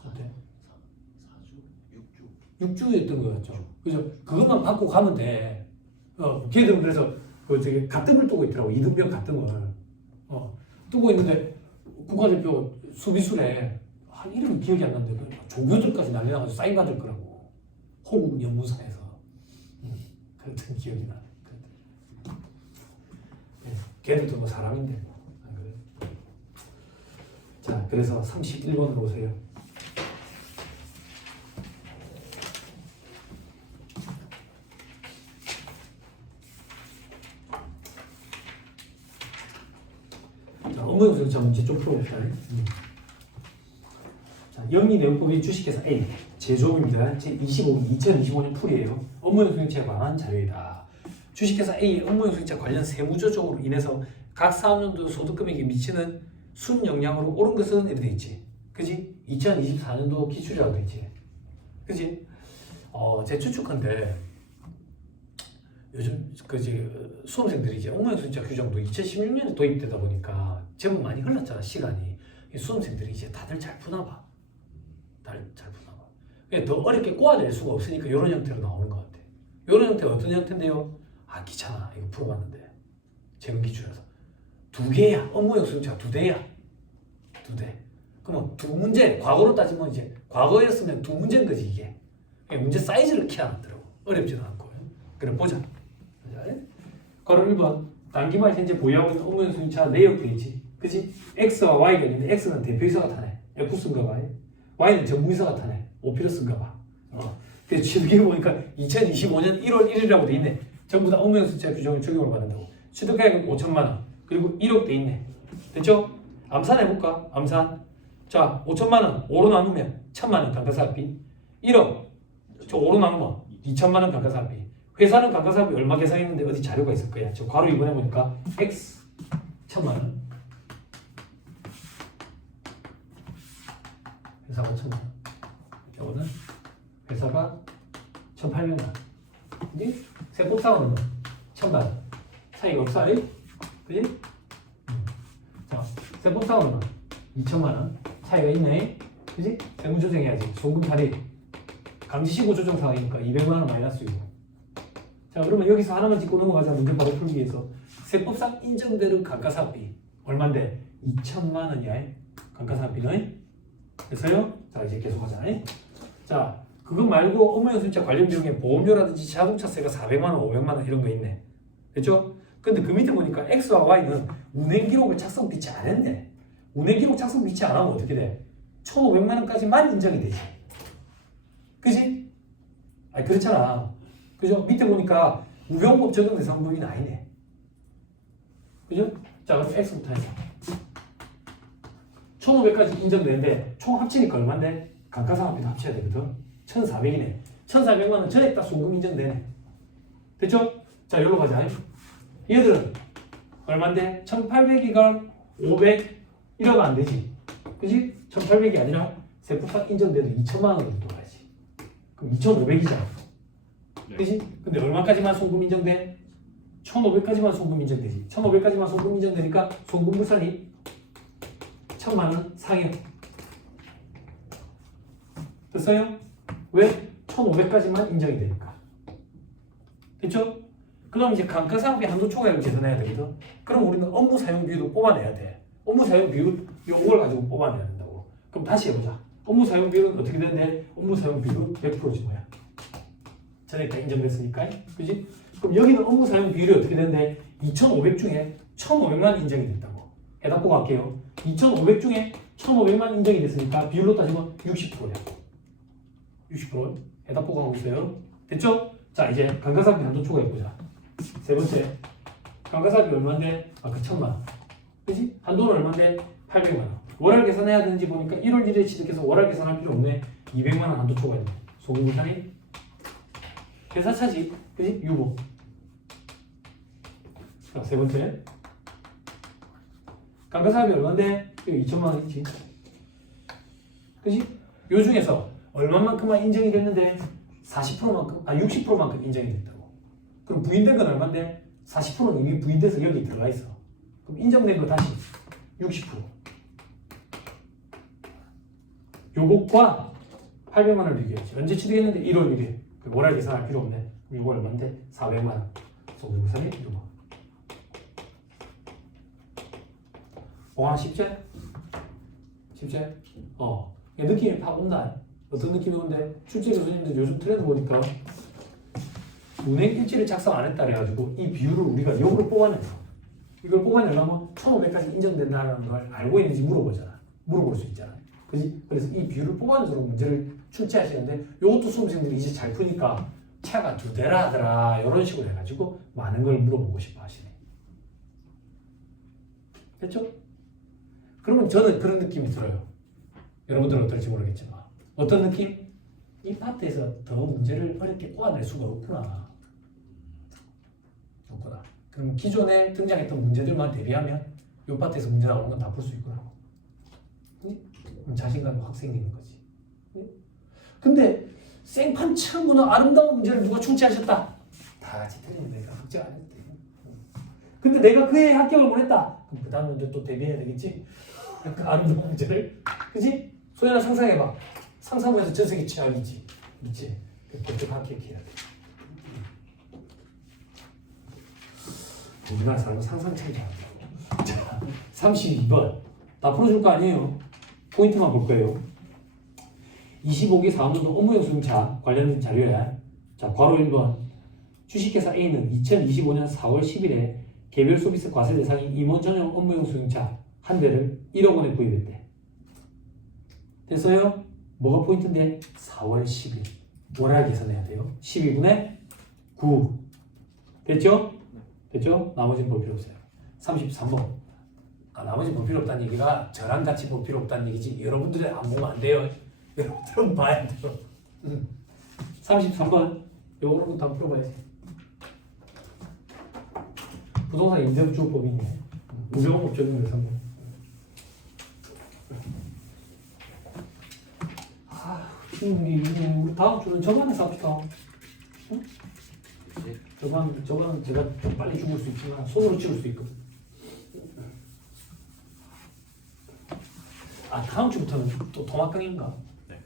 어때? 6주였던 거 같죠. 그래서 그것만 받고 가면 돼. 걔들은 그래서 가등을 두고 있더라고. 이등병 가등을. 두고 있는데 국가대표 수비수래. 이름이 기억이 안 나는데 종교들까지 난리 나가지고 사인 받을 거라고. 호국 연문사에서. 그랬던 기억이 나. 걔들도 뭐 사람인데. 자, 그래서 31번으로 오세요. 자, 업무용수자 문제 좀 풀어봅시다. 자, 영리내용법의 주식회사 A 제조업입니다. 제25분 2025년 풀이에요. 업무용수자에 관한 자료이다. 주식회사 A의 업무용수자 관련 세무조정으로 인해서 각 사업년도 소득금액에 미치는 순영향으로 오른 것은 이렇게 돼 있지. 그지? 2024년도 기출이라고 돼 있지. 그지? 제 추측컨대 요즘 수험생들이 이제 업무용수자 규정도 2016년에 도입되다 보니까 제법 많이 흘렀잖아, 시간이. 수험생들이 이제 다들 잘 푸나 봐. 더 어렵게 꼬아낼 수가 없으니까 이런 형태로 나오는 것 같아. 이런 형태가 어떤 형태인데요? 귀찮아. 이거 풀어봤는데. 재능 기출에서. 2개야. 업무용수자 2대야. 2대. 그러면 2문제, 과거로 따지면 이제 과거였으면 2문제인 거지, 이게. 문제 사이즈를 키워놨더라고. 어렵지도 않고. 그래, 보자. 괄호 1번. 단기말 현재 보유하고 있는 업무용수자 내역 페이지. 그치? X와 Y가 있는데 X는 대표이사가 타네. F쓴가 봐. Y는 전무이사가 타네. 오피러스인가 봐. 그래서 지금 보니까 2025년 1월 1일이라고 돼 있네. 전부 다 업무용수자 규정을 적용을 받는다고. 취득가액은 5천만 원. 그리고 1억 돼 있네. 됐죠? 암산해볼까? 암산. 자, 5천만 원 5로 나누면 1천만 원 감가상각비. 1억. 저 5로 나누면 2천만 원 감가상각비. 회사는 감가상각비 얼마 계산했는데 어디 자료가 있을 거야. 저 괄호 2번에 보니까 X 1천만 원. 회사가 1천만 원. 이거는 회사가 1,800만 원. 이제 세법상은 1,000만 원. 차이가 없어, 그지? 자, 세법상은 2천만 원. 차이가 있네, 그지? 세무조정해야지. 송금 탈입. 감지신고 조정사항이니까 200만 원 마이너스이고. 자, 그러면 여기서 하나만 짚고 넘어가자. 문제 바로 풀기 위해서. 세법상 인정되는 감가상각비 얼마인데? 2천만 원이야. 감가상각비는. 됐어요? 자, 이제 계속하자. 자, 그거 말고 업무용수자 관련 비용에 보험료라든지 자동차세가 400만 원, 500만 원 이런 거 있네. 됐죠? 근데 그 밑에 보니까 X와 Y는 운행기록을 작성 비치 안 했네. 운행기록 작성 비치 안 하면 어떻게 돼? 1,500만 원까지만 인정이 되지. 그지? 그렇잖아. 그죠? 밑에 보니까 우병법 적용 대상 범위는 아니네. 그죠? 자, 그럼 X부터 해서 1,500까지 인정되는데 총 합치니까 얼마인데? 감가상각비도 합쳐야 되거든. 1,400이네. 1,400만 원 전액 다 송금 인정되네. 됐죠? 자, 여기로 가자. 얘들은 얼마인데? 1,800이가 500, 1억 안 되지. 그지? 1,800이 아니라 세법상 인정돼도 2천만 원으로 돌아가야지. 그럼 2,500이잖아. 그지? 근데 얼마까지만 송금 인정돼? 1,500까지만 송금 인정되지. 1,500까지만 송금 인정되니까 송금 물산이 1,000만 원 상여. 됐어요? 왜? 1,500까지만 인정이 되니까. 됐죠? 그럼 이제 감가상각비 한도 초과액을 계산해야 되거든. 그럼 우리는 업무 사용 비율도 뽑아내야 돼. 업무 사용 비율 요걸 가지고 뽑아내야 된다고. 그럼 다시 해보자. 업무 사용 비율은 어떻게 되는데? 업무 사용 비율은 100%지 뭐야. 전에 다 인정됐으니까. 그지? 그럼 여기는 업무 사용 비율이 어떻게 되는데 2,500 중에 1,500만 인정이 됐다고. 해답 보고 갈게요. 2,500 중에 1,500만 인정이 됐으니까 비율로 따지면 60%야. 60%. 해답 보고 하고 있어요. 됐죠? 자, 이제 감가상각비 한도 초과해보자. 세 번째. 감가상각비 얼마인데? 아, 그 1,000만 원. 그지? 한도는 얼마인데? 800만 원. 월할 계산해야 되는지 보니까 1월 1일에 취득해서 월할 계산할 필요 없네. 200만 원 한도 초과했네. 소금 계산이 회사차지. 그지? 유보. 자, 세 번째. 감가상각비 얼마인데? 이거 2천만 원이지. 그지? 요 중에서 얼마만큼만 인정이 됐는데 40%만큼, 60%만큼 인정이 됐다고. 그럼 부인된 건 얼마인데? 40%는 이미 부인돼서 여기 들어가 있어. 그럼 인정된 거 다시 60%. 요것과 800만 원을 비교해야지. 언제 취득했는데 1월 1일. 월할 계산할 필요 없네. 이거 얼마인데? 400만 원. 소금계산이 이거. 와, 쉽지? 쉽지? 느낌이 팍 온다. 어떤 느낌이 오는데? 출제 교수님들 요즘 트렌드 보니까 운행 일지를 작성 안 했다 그래가지고 이 비율을 우리가 역으로 뽑아내서 이걸 뽑아내려면 1,500까지 인정된다는 걸 알고 있는지 물어보잖아. 물어볼 수 있잖아. 그지? 그래서 이 비율을 뽑아내서 문제를 출제하시는데 이것도 수험생들이 이제 잘 푸니까 차가 2대라 하더라 이런 식으로 해가지고 많은 걸 물어보고 싶어 하시네. 됐죠? 그러면 저는 그런 느낌이 들어요. 여러분들은 어떨지 모르겠지만 어떤 느낌? 이 파트에서 더 문제를 어렵게 꼬아낼 수가 없구나. 없구나. 그럼 기존에 등장했던 문제들만 대비하면 이 파트에서 문제 나오는 건 다 풀 수 있구나. 그럼 자신감이 확 생기는 거지. 근데 생판 처음으로 아름다운 문제를 누가 출제하셨다. 다 같이 틀리면 내가 걱정 안 해도 돼. 근데 내가 그에 합격을 못했다. 그럼 그 다음 문제 또 대비해야 되겠지? 그 아름다운 문제를. 그지? 소연아 상상해봐. 상상부에서 전세계 최악이지. 있지? 그때 합격해야 돼. 우리나라 사람은 상상 참 잘한다고. 자, 32번. 다 풀어줄 거 아니에요. 포인트만 볼 거예요. 25개 사업년도 업무용 수용차 관련된 자료야. 자, 괄호 1번. 주식회사 A는 2025년 4월 10일에 개별 서비스 과세 대상인 임원 전용 업무용 수용차 한 대를 1억 원에 구입했대. 됐어요? 뭐가 포인트인데? 4월 10일. 월할 계산해야 돼요. 12분의 9. 됐죠? 됐죠? 나머지는 볼 필요 없어요. 33번. 나머지 볼 필요 없다는 얘기가 저랑 같이 볼 필요 없다는 얘기지 여러분들이 안 보면 안 돼요. 여러분들은 봐야 돼요. 33번. 요거는 다 풀어봐야지. 부동산 임대주법이네. 무조건법 적용돼서 한번. 우리 다음 주는 저반에서 합시다. 응? 저반은 제가 좀 빨리 죽을 수 있지만 손으로 치울 수 있거든. 다음 주부터는 또 도마강인가? 네.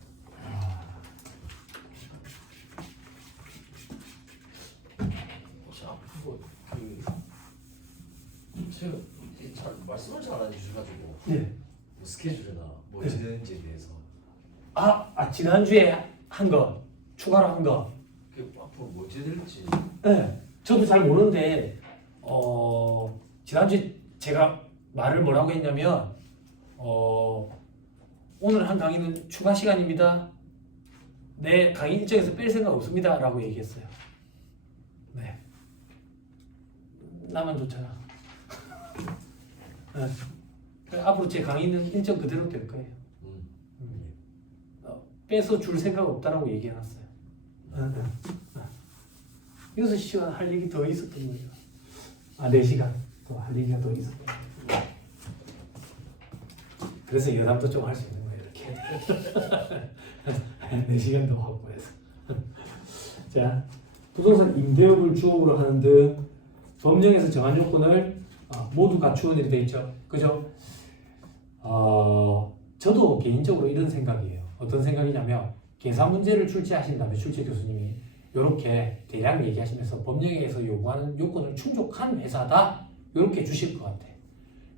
혹시 앞으로 제가 잘 말씀을 잘 안 해주셔가지고 네. 뭐 스케줄이나 뭐 네. 진행인지에 대해서 지난주에 한 거 추가로 한 거. 앞으로 뭐 어찌 될지. 네. 저도 잘 모르는데 지난주에 제가 말을 뭐라고 했냐면 오늘 한 강의는 추가 시간입니다. 내 강의 일정에서 뺄 생각 없습니다. 라고 얘기했어요. 네. 나만 좋잖아. 네. 앞으로 제 강의는 일정 그대로 될 거예요. 빼서 줄 생각 없다라고 얘기해놨어요. 6시간 할 얘기 더 있었던 거죠. 4시간 더 할 얘기가 더 있었던 거죠. 그래서 여담도 좀 할 수 있는 거예요. 이렇게 4시간 더 확보해서. 자, 부동산 임대업을 주업으로 하는 등 법령에서 정한 요건을 모두 갖추은 일이 되어 있죠. 그죠? 저도 개인적으로 이런 생각이에요. 어떤 생각이냐면 계산 문제를 출제하신 다음에 출제 교수님이 이렇게 대략 얘기하시면서 법령에서 요구하는 요건을 충족한 회사다 이렇게 주실 것 같아.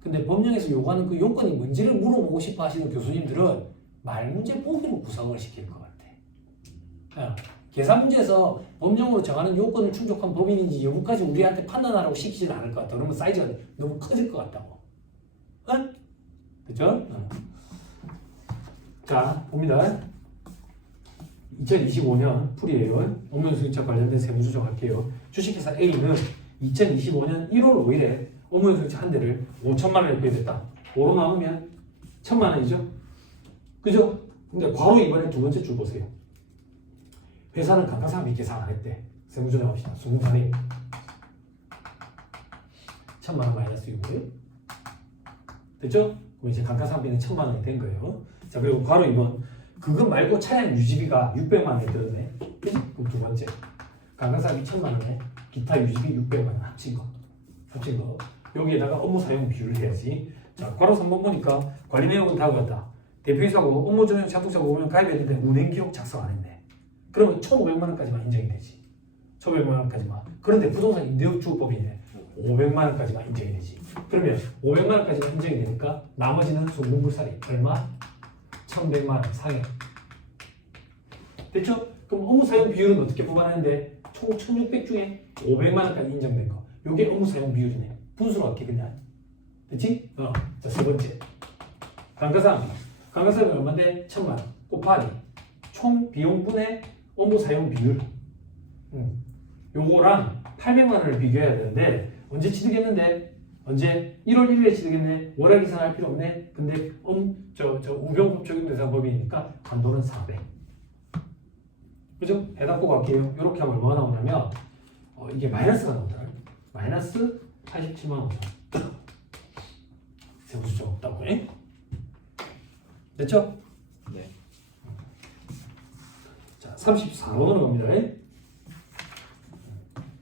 근데 법령에서 요구하는 그 요건이 뭔지를 물어보고 싶어 하시는 교수님들은 말 문제 보기로 구성을 시킬 것 같아. 계산 문제에서 법령으로 정하는 요건을 충족한 법인인지 여부까지 우리한테 판단하라고 시키지는 않을 것 같다. 그러면 사이즈가 너무 커질 것 같다고. 응? 그죠? 자, 봅니다. 2025년 풀이에요. 업무연수증자 관련된 세무 조정할게요. 주식회사 A는 2025년 1월 5일에 업무연수증자 한 대를 5천만 원에 구입했다. 5로 나누면 1,000만 원이죠? 그죠? 근데 바로 이번에 두 번째 줄 보세요. 회사는 감가상각비 계산 안 했대. 세무 조정합시다. 순간에 1,000만 원 마이너스 6이고요. 됐죠? 그럼 이제 감가상각비는 1,000만 원이 된 거예요. 자, 그리고 바로 이번 그거 말고 차량 유지비가 600만 원이 들었네. 그지? 그럼 두 번째 감가상각비 1,000만 원에 기타 유지비 600만 원 합친 거. 여기에다가 업무 사용 비율을 해야지. 자, 괄호 3번 보니까 관리 내역은 다음과 같다. 대표이사고 업무 전용 자동차 보면 가입했는데 운행 기록 작성 안 했네. 그러면 1,500만 원까지만 인정이 되지. 1,500만 원까지만. 그런데 부동산 임대주법이네. 500만 원까지만 인정이 되지. 그러면 500만 원까지만 인정이 되니까 나머지는 송금불살이 얼마? 1,100만 원 상해. 됐죠? 그럼 업무 사용 비율은 어떻게 뽑아내는데 총 1,600 중에 500만 원까지 인정된 거. 요게 업무 사용 비율이네. 분수로 어떻게 그냥. 됐지? 자, 세 번째. 감가상각비. 감가상각비 얼마인데? 1,000만 원. 곱하기 총 비용분의 업무 사용 비율. 요거랑 800만 원을 비교해야 되는데 언제 취득했는데? 언제? 1월 1일에 취득했네. 월화 계산할 필요 없네. 근데 우병법 적용대상 법이니까 한도는 400. 그죠? 해답 보고 갈게요. 이렇게 하면 얼마가 나오냐면 이게 마이너스가 나오더라. 마이너스 87만 5천. 세부수정 없다고. 됐죠? 네. 자, 34번으로 갑니다.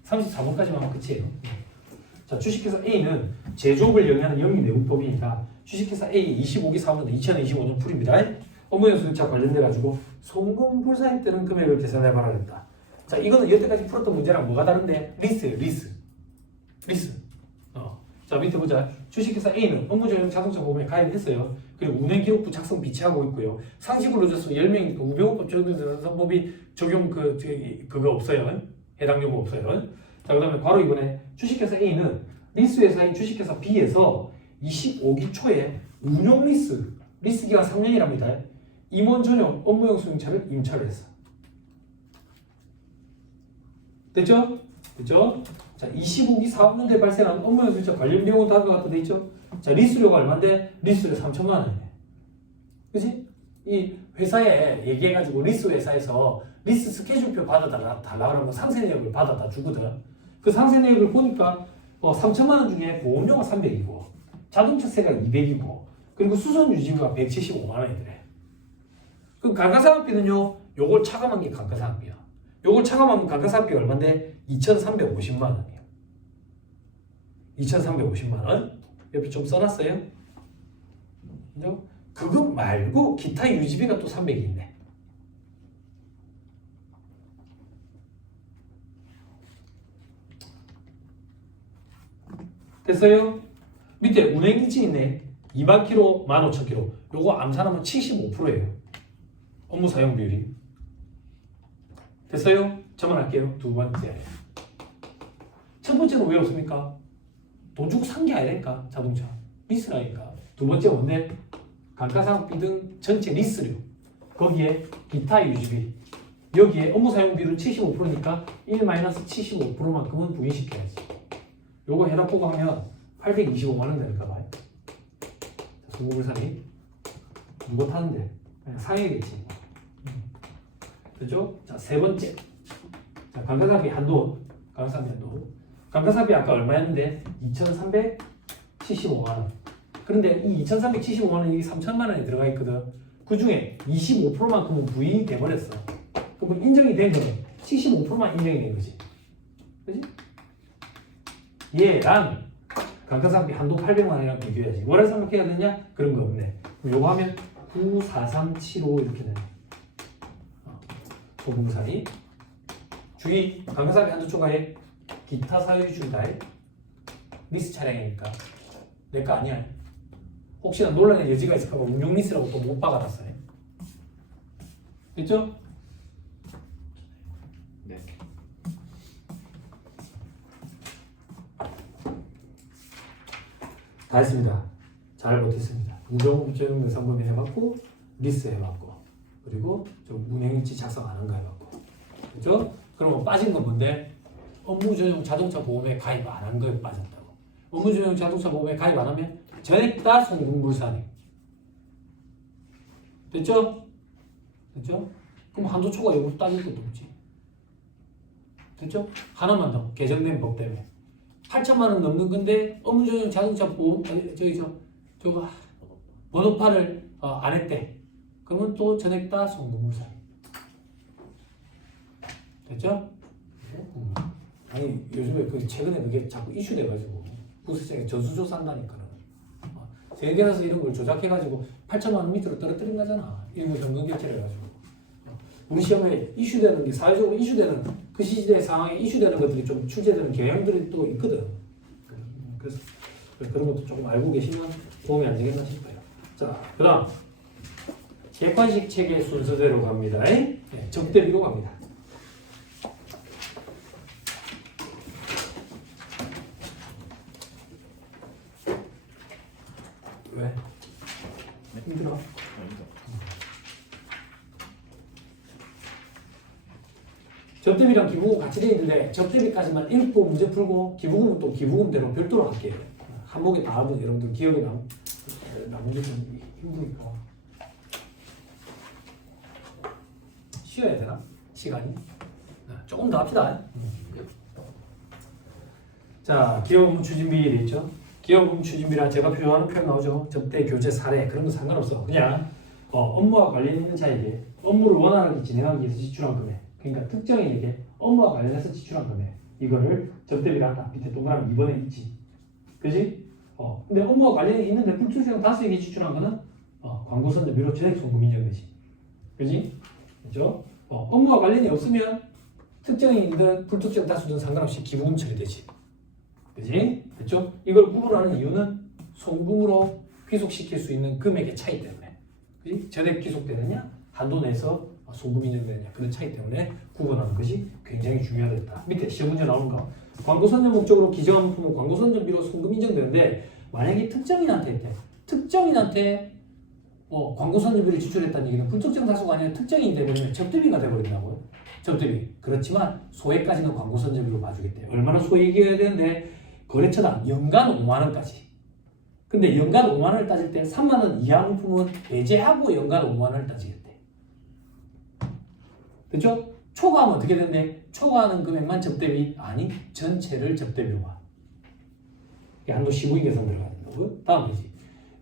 34번까지만 하면 끝이에요. 자, 주식회사 A는 제조업을 영위하는 영리내국법이니까 주식회사 A 25기 사업은 2025년 풀입니다. 업무연수증자 관련돼 가지고 송금불사에 뜨는 금액을 계산해봐라 그랬다. 자, 이거는 여태까지 풀었던 문제랑 뭐가 다른데? 리스예요. 리스. 자, 밑에 보자. 주식회사 A는 업무전용 자동차 보험에 가입했어요. 그리고 운행기록부 작성 비치하고 있고요. 상시근로자수 10명이니까 우병우법 적용대상법이 적용 그거 없어요. 해당 요구 없어요. 자, 그 다음에 바로 이번에 주식회사 A는 리스회사인 주식회사 B에서 25기 초에 운용 리스 기간 3년이랍니다. 임원 전용 업무용 수용차를 임차를 했어. 됐죠? 자, 25기 사업년도에 발생한 업무용 수용차 관련 비용은 다음과 같다 돼 있죠? 자, 리스료가 얼마인데? 리스료 3천만 원이네. 그치? 이 회사에 얘기해가지고 리스 회사에서 리스 스케줄표 받아달라 그러면 상세 내역을 받아다 주거든. 그 상세 내역을 보니까 3천만 원 중에 보험료가 300이고 자동차세가 200이고 그리고 수선 유지비가 175만 원이더래. 그 감가상각비는요. 요걸 차감한 게 감가상각비야. 요걸 차감하면 감가상각비가 얼마인데? 2,350만 원이에요. 2,350만 원. 옆에 좀 써놨어요. 그죠? 그거 말고 기타 유지비가 또 300이 있네. 됐어요? 밑에 운행기치 있네. 2만 킬로, 15,000킬로. 요거 암산하면 75%예요. 업무 사용 비율이. 됐어요? 저만 할게요. 두 번째. 첫 번째는 왜 없습니까? 돈 주고 산 게 아니니까 자동차. 리스라니까. 두 번째 뭔데? 감가상각비 등 전체 리스료. 거기에 기타 유지비. 여기에 업무 사용 비율은 75%니까 1-75%만큼은 부인시켜야지. 요거 해답 보고 하면 825만 원 되니까 봐요. 송금불산이 누가 타는데 상해겠지. 그죠? 자, 세 번째. 자, 감가상각비 한도. 감가상각비 아까 얼마였는데? 2,375만 원. 그런데 이 2,375만 원이 3천만 원에 들어가 있거든. 그 중에 25%만큼은 부인이 돼버렸어. 그럼 인정이 된 거는 75%만 인정이 된 거지. 그지? 얘랑 감가상각비 한도 800만 원이랑 비교해야지. 뭐를 생각해야 되냐? 그런 거 없네. 그럼 요거 하면 94375 이렇게 되네. 소금사리. 주의, 감가상각비 한도 초과에 기타 사유주다. 리스 차량이니까 내 거 아니야. 혹시나 논란의 여지가 있을까 봐 운용 리스라고 또 못 박아놨어요. 됐죠? 다 했습니다. 잘 못했습니다. 운동 명상범위 해봤고 리스 해봤고 그리고 좀 운행일지 작성 안 한 거 해봤고 그죠? 그러면 빠진 건 뭔데? 업무전용 자동차 보험에 가입 안 한 거에 빠졌다고. 업무전용 자동차 보험에 가입 안 하면 전액 다 송금불산액. 됐죠? 됐죠? 그럼 한도 초과 여부 따질 것도 없지. 됐죠? 하나만 더 개정된 법 때문에 8천만 원 넘는 건데 업무전용 자동차 보험 저거 번호판을 안 했대. 그러면 또 전액 다 송금불산액. 됐죠? 아니 요즘에 그 최근에 그게 자꾸 이슈돼가지고 부수청에 전수조사 한다니까는 세계에서 이런 걸 조작해가지고 8천만 원 밑으로 떨어뜨린 거잖아. 일부 현금 결제를 해가지고 우리 시험에 이슈되는 게 사회적으로 이슈되는 그 시대 상황에 이슈되는 것들이 좀 출제되는 경향들이 또 있거든. 그래서 그런 것도 조금 알고 계시면 도움이 안 되겠나 싶어요. 자, 그다음 객관식 체계 순서대로 갑니다. 네, 적대비로 갑니다. 왜? 힘들어? 아니다. 접대비랑 기부금 같이 돼 있는데 접대비까지만 읽고 문제 풀고 기부금은 또 기부금대로 별도로 할게요. 한목에 다 하면 여러분들 기억에 남는 게 좀 힘드니까 쉬어야 되나? 시간이? 조금 더 합시다. 자, 기업 업무 추진비 돼 있죠? 기업 업무 추진비란 제가 표현하는 표현 나오죠? 접대, 교체, 사례 그런 거 상관없어. 그냥 업무와 관련 있는 자에게 업무를 원활하게 진행하기 위해서 지출한 금액. 그러니까 특정인에게 업무와 관련해서 지출한 금액. 이거를 접대비라 한다. 밑에 동그라미 2번에 있지. 그지? 근데 업무와 관련이 있는데 불특정 다수에게 지출한 거는 광고 선전비로 전액 송금 인정되지. 그지? 그죠? 업무와 관련이 없으면 특정인들은 불특정 다수든 상관없이 기부금 처리되지. 그지? 됐죠? 이걸 구분하는 이유는 송금으로 귀속시킬 수 있는 금액의 차이 때문에. 그지? 전액 귀속되느냐, 한도 내에서 송금 인정되느냐 그런 차이 때문에 구분하는 것이 굉장히 중요하겠다. 밑에 시험 문제 나오는 거. 광고 선전 목적으로 기정한 부품은 광고 선전비로 송금 인정되는데 만약에 특정인한테 있대. 특정인한테 광고 선전비를 지출했다는 얘기는 불특정 다수가 아니라 특정인이 되버리면 접대비가 되버린다고요. 접대비. 그렇지만 소액까지는 광고 선전비로 봐주겠대요. 얼마나 소액이어야 되는데 거래처당 연간 5만 원까지. 근데 연간 5만 원을 따질 때 3만 원 이하 부품은 배제하고 연간 5만 원을 따지겠대. 그죠? 초과하면 어떻게 되는데 초과하는 금액만 접대비 아니 전체를 접대비로 봐. 한도 15인 계산 들어가야 된다고요. 다음 페이지.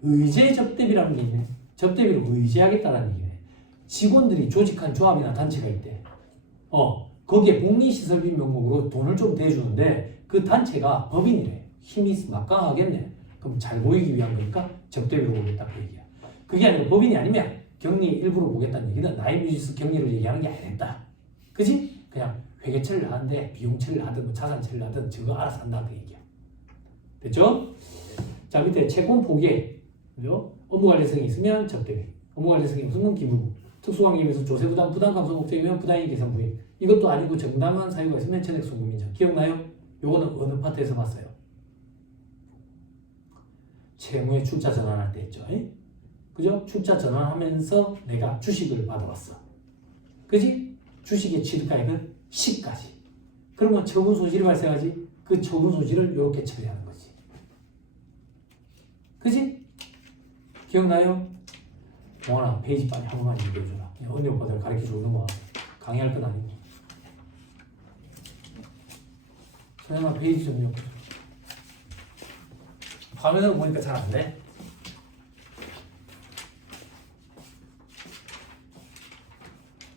의제 접대비라는 게 있네. 접대비로 의제하겠다는 얘기네. 직원들이 조직한 조합이나 단체가 있대. 거기에 복리시설비 명목으로 돈을 좀 대주는데 그 단체가 법인이래. 힘이 막강하겠네. 그럼 잘 보이기 위한 거니까 접대비로 보겠다 그 얘기야. 그게 아니고 법인이 아니면 격리 일부로 보겠다는 얘기는 나이뮤지스 격리를 얘기하는 게 아니랬다. 그지? 그냥 회계처리를 하는데 비용 처리를 하든 뭐 자산 처리를 하든 저거 알아서 한다 그 얘기야. 됐죠? 자 밑에 채권 포기에 그죠? 업무 관련성이 있으면 접대비, 업무 관련성이 없으면 기부금, 특수관계에서 조세부담, 부담 감소 목적이면 부당이익 계산 부인. 이것도 아니고 정당한 사유가 있으면 전액 송금 인정. 기억나요? 요거는 어느 파트에서 봤어요? 채무의 출자 전환할 때 했죠. 그죠? 출자 전환하면서 내가 주식을 받아왔어. 그지? 주식의 취득가액은 10까지. 그러면 처분 소지를 발생하지. 그 처분 소지를 이렇게 처리하는 거지. 그지? 기억나요? 동원아 페이지 빨리 한 번만 읽어줘라. 언니 오빠들 가르쳐주는 거 강의할 건 아니고. 선생님아 페이지 좀 읽어줘. 화면으로 보니까 잘 안 돼.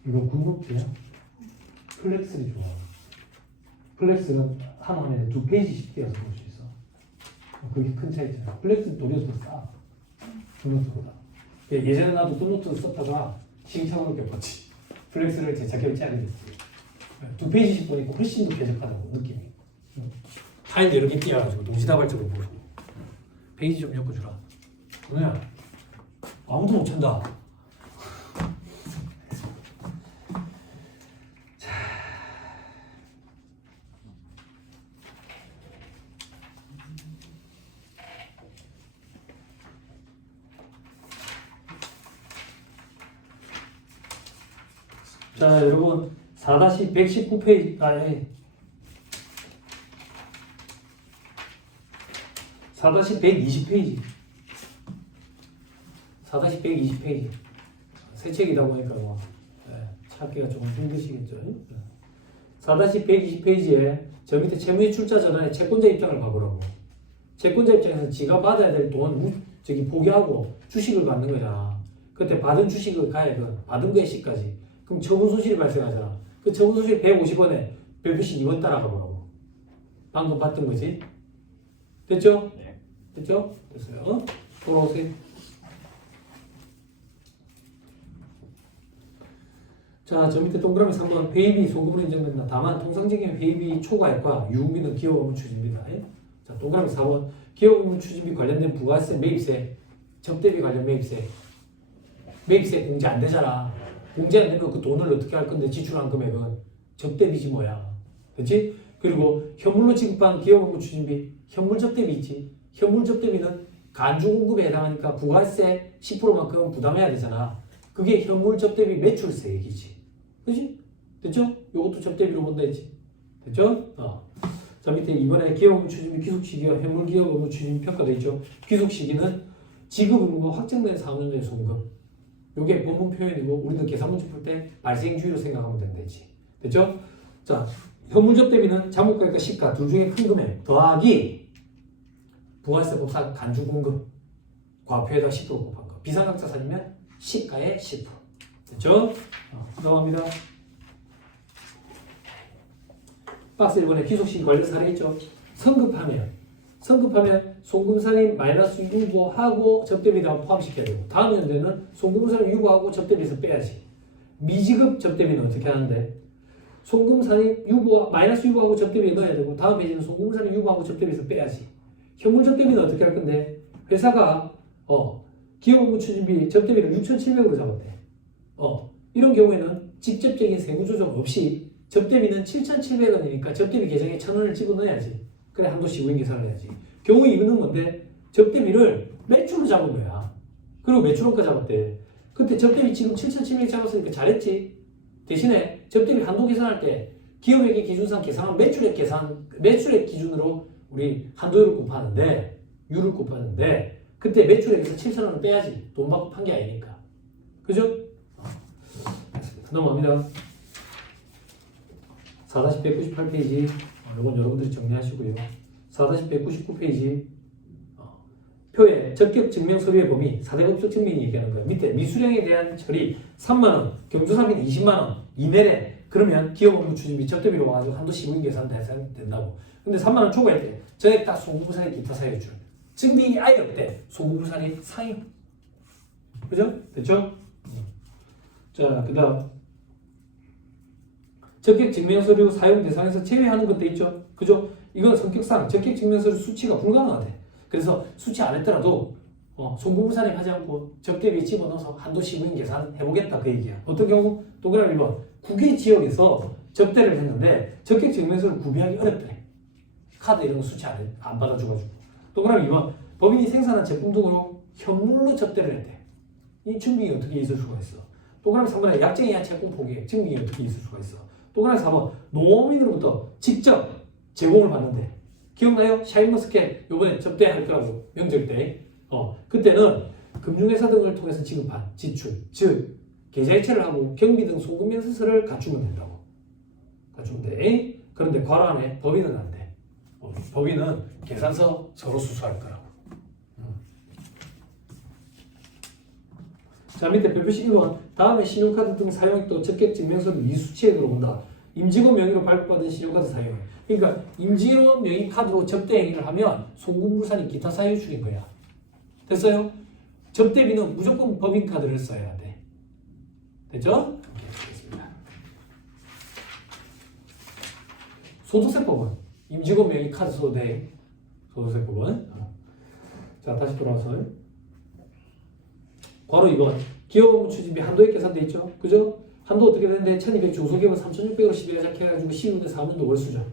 이거 궁극해요. 플렉스를 좋아. 플렉스는 한 화면에 2페이지씩 띄어서 볼 수 있어. 그게 큰 차이잖아. 플렉스는 도리어 더 싸. 굿노트보다. 예전에 나도 굿노트 썼다가 시행착오를 겪었지. 플렉스를 제 자격을 짜게 됐지. 2페이지씩 보니까 훨씬 더 쾌적하다고 느낌이. 파일 여러 개 띄어가지고 동시다발적으로 보고. 페이지 좀 엮어주라. 뭐야? 아무도 못 찬다. 자, 여러분 4-119페이지 4-120페이지 4-120페이지 새 책이다 보니까 뭐 찾기가 조금 힘드시겠죠. 4-120페이지에 저 밑에 채무의 출자 전환에 채권자 입장을 봐보라고. 채권자 입장에서 지가 받아야 될 돈 저기 포기하고 주식을 받는 거잖아. 그때 받은 주식을 가액은 받은 거의 시까지. 그럼 처분 손실이 발생하잖아. 그 처분 손실 150원에 별표시 2번 따라가 보라고. 방금 봤던 거지. 됐죠? 네. 됐죠? 됐어요. 돌아오세요. 자, 저 밑에 동그라미 3번 회의비 소급으로 인정된다. 다만 통상적인 회의비 초과액과 유흥비는 기업 업무 추진비다. 자, 동그라미 4번 기업 업무 추진비 관련된 부가세, 매입세, 접대비 관련 매입세 공제 안 되잖아. 공제 안 되면 그 돈을 어떻게 할 건데 지출한 금액은 접대비지 뭐야. 그렇지? 그리고 현물로 지급한 기업 업무 추진비 현물 접대비 있지. 현물 접대비는 간주 공급에 해당하니까 부가세 10%만큼 부담해야 되잖아. 그게 현물 접대비 매출세 얘기지. 그지? 됐죠? 요것도 접대비로 본다 했지. 됐죠? 자, 밑에 이번에 기업 업무 추진비 귀속 시기와 현물 기업 업무 추진비 평가돼 있죠. 귀속 시기는 지급 의무가 확정된 4년 내에 송금. 요게 본문 표현이고 우리는 계산 문제 풀 때 발생주의로 생각하면 된다지. 됐죠? 자, 현물 접대비는 자목가액과 시가 둘 중에 큰 금액 더하기 부가세 법상 간주 공급 과표에다 10% 곱한 거. 비상각자산이면 시가의 10%. 됐죠? 넘어갑니다. 박스 1번에 기속시기 관련 사례 있죠? 성급하면 송금사님 마이너스 유보하고 접대비도 포함시켜야 되고 다음 연대는 송금사님 유보하고 접대비에서 빼야지. 미지급 접대비는 어떻게 하는데? 송금사님 마이너스 유보하고 접대비에 넣어야 되고 다음 페이지는 송금사님 유보하고 접대비에서 빼야지. 현물 접대비는 어떻게 할 건데? 회사가 기업 업무 추진비 접대비를 6,700으로 잡았대. 이런 경우에는 직접적인 세무 조정 없이 접대비는 7,700원이니까 접대비 계정에 1,000원을 집어넣어야지. 그래 한도 시부인 계산을 해야지. 경우 2는 뭔데? 접대비를 매출로 잡은 거야. 그리고 매출원가 잡았대. 그때 접대비 지금 7,700 잡았으니까 잘했지. 대신에 접대비 한도 계산할 때 기업액의 기준상 계산한 매출액 기준으로 우리 한도율을 곱하는데 유를 곱하는데 그때 매출액에서 7,000원을 빼야지. 돈 받고 판 게 아니니까. 그죠? 넘어갑니다. 4-198페이지 이건 여러분들이 정리하시고요. 4-199페이지 표에 적격 증명 서류의 범위 4대 법적 증명이 얘기하는 거예요. 밑에 미수령에 대한 처리 3만원, 경조사비는 20만원 이내래 그러면 기업 업무 추진비 접대비로 와가지고 한도 시부인 계산 된다고. 근데 3만원 초과할 때 저액 다 송금부산의 기타 사유줄 증빙이 아예 없대. 송금부산이 상위. 그죠? 됐죠? 자, 그 다음 적격 증명서류 사용 대상에서 제외하는 것도 있죠. 그죠? 이건 성격상 적격 증명서류 수치가 불가능하대. 그래서 수치 안 했더라도 송금부산에 하지 않고 접대비에 집어넣어서 한도 시부인 계산 해보겠다 그 얘기야. 어떤 경우? 동그라미 1번 국외 지역에서 접대를 했는데 적격 증명서를 구비하기 어렵대. 카드 이런 거 수치 안 받아줘가지고. 동그라미 2번 법인이 생산한 제품 등으로 현물로 접대를 했대. 이 증빙이 어떻게 있을 수가 있어? 동그라미 3번에 약정이야 채권 포기 증빙이 어떻게 있을 수가 있어? 동그라미 4번 농업인으로부터 직접 제공을 받는데 기억나요? 샤인머스켓 요번에 접대할 거라고 명절 때 그때는 금융회사 등을 통해서 지급한 지출 즉 계좌이체를 하고 경비 등 소금명세서를 갖추면 된다고. 갖추면 돼. 그런데 괄호 안에 법인은 안 돼. 법인은 계산서 서로 수수할 거라고. 자, 밑에 별표시 1번 다음에 신용카드 등 사용액 또 적격 증명서는 이 수치에 들어온다. 임직원 명의로 발급받은 신용카드 사용. 그러니까 임직원 명의 카드로 접대 행위를 하면 송금부산이 기타 사유출인 거야. 됐어요? 접대비는 무조건 법인 카드를 써야 돼. 됐죠? 알겠습니다. 소득세법은 임직원 명의 카드 소득 소득세법은 자 다시 돌아와서 괄호 2번 기업 업무 추진비 한도액 계산돼 있죠? 그죠? 한도 어떻게 되는데 1200 중소기업은 3600으로 12회작 해가지고 12년대 4년도 월수죠.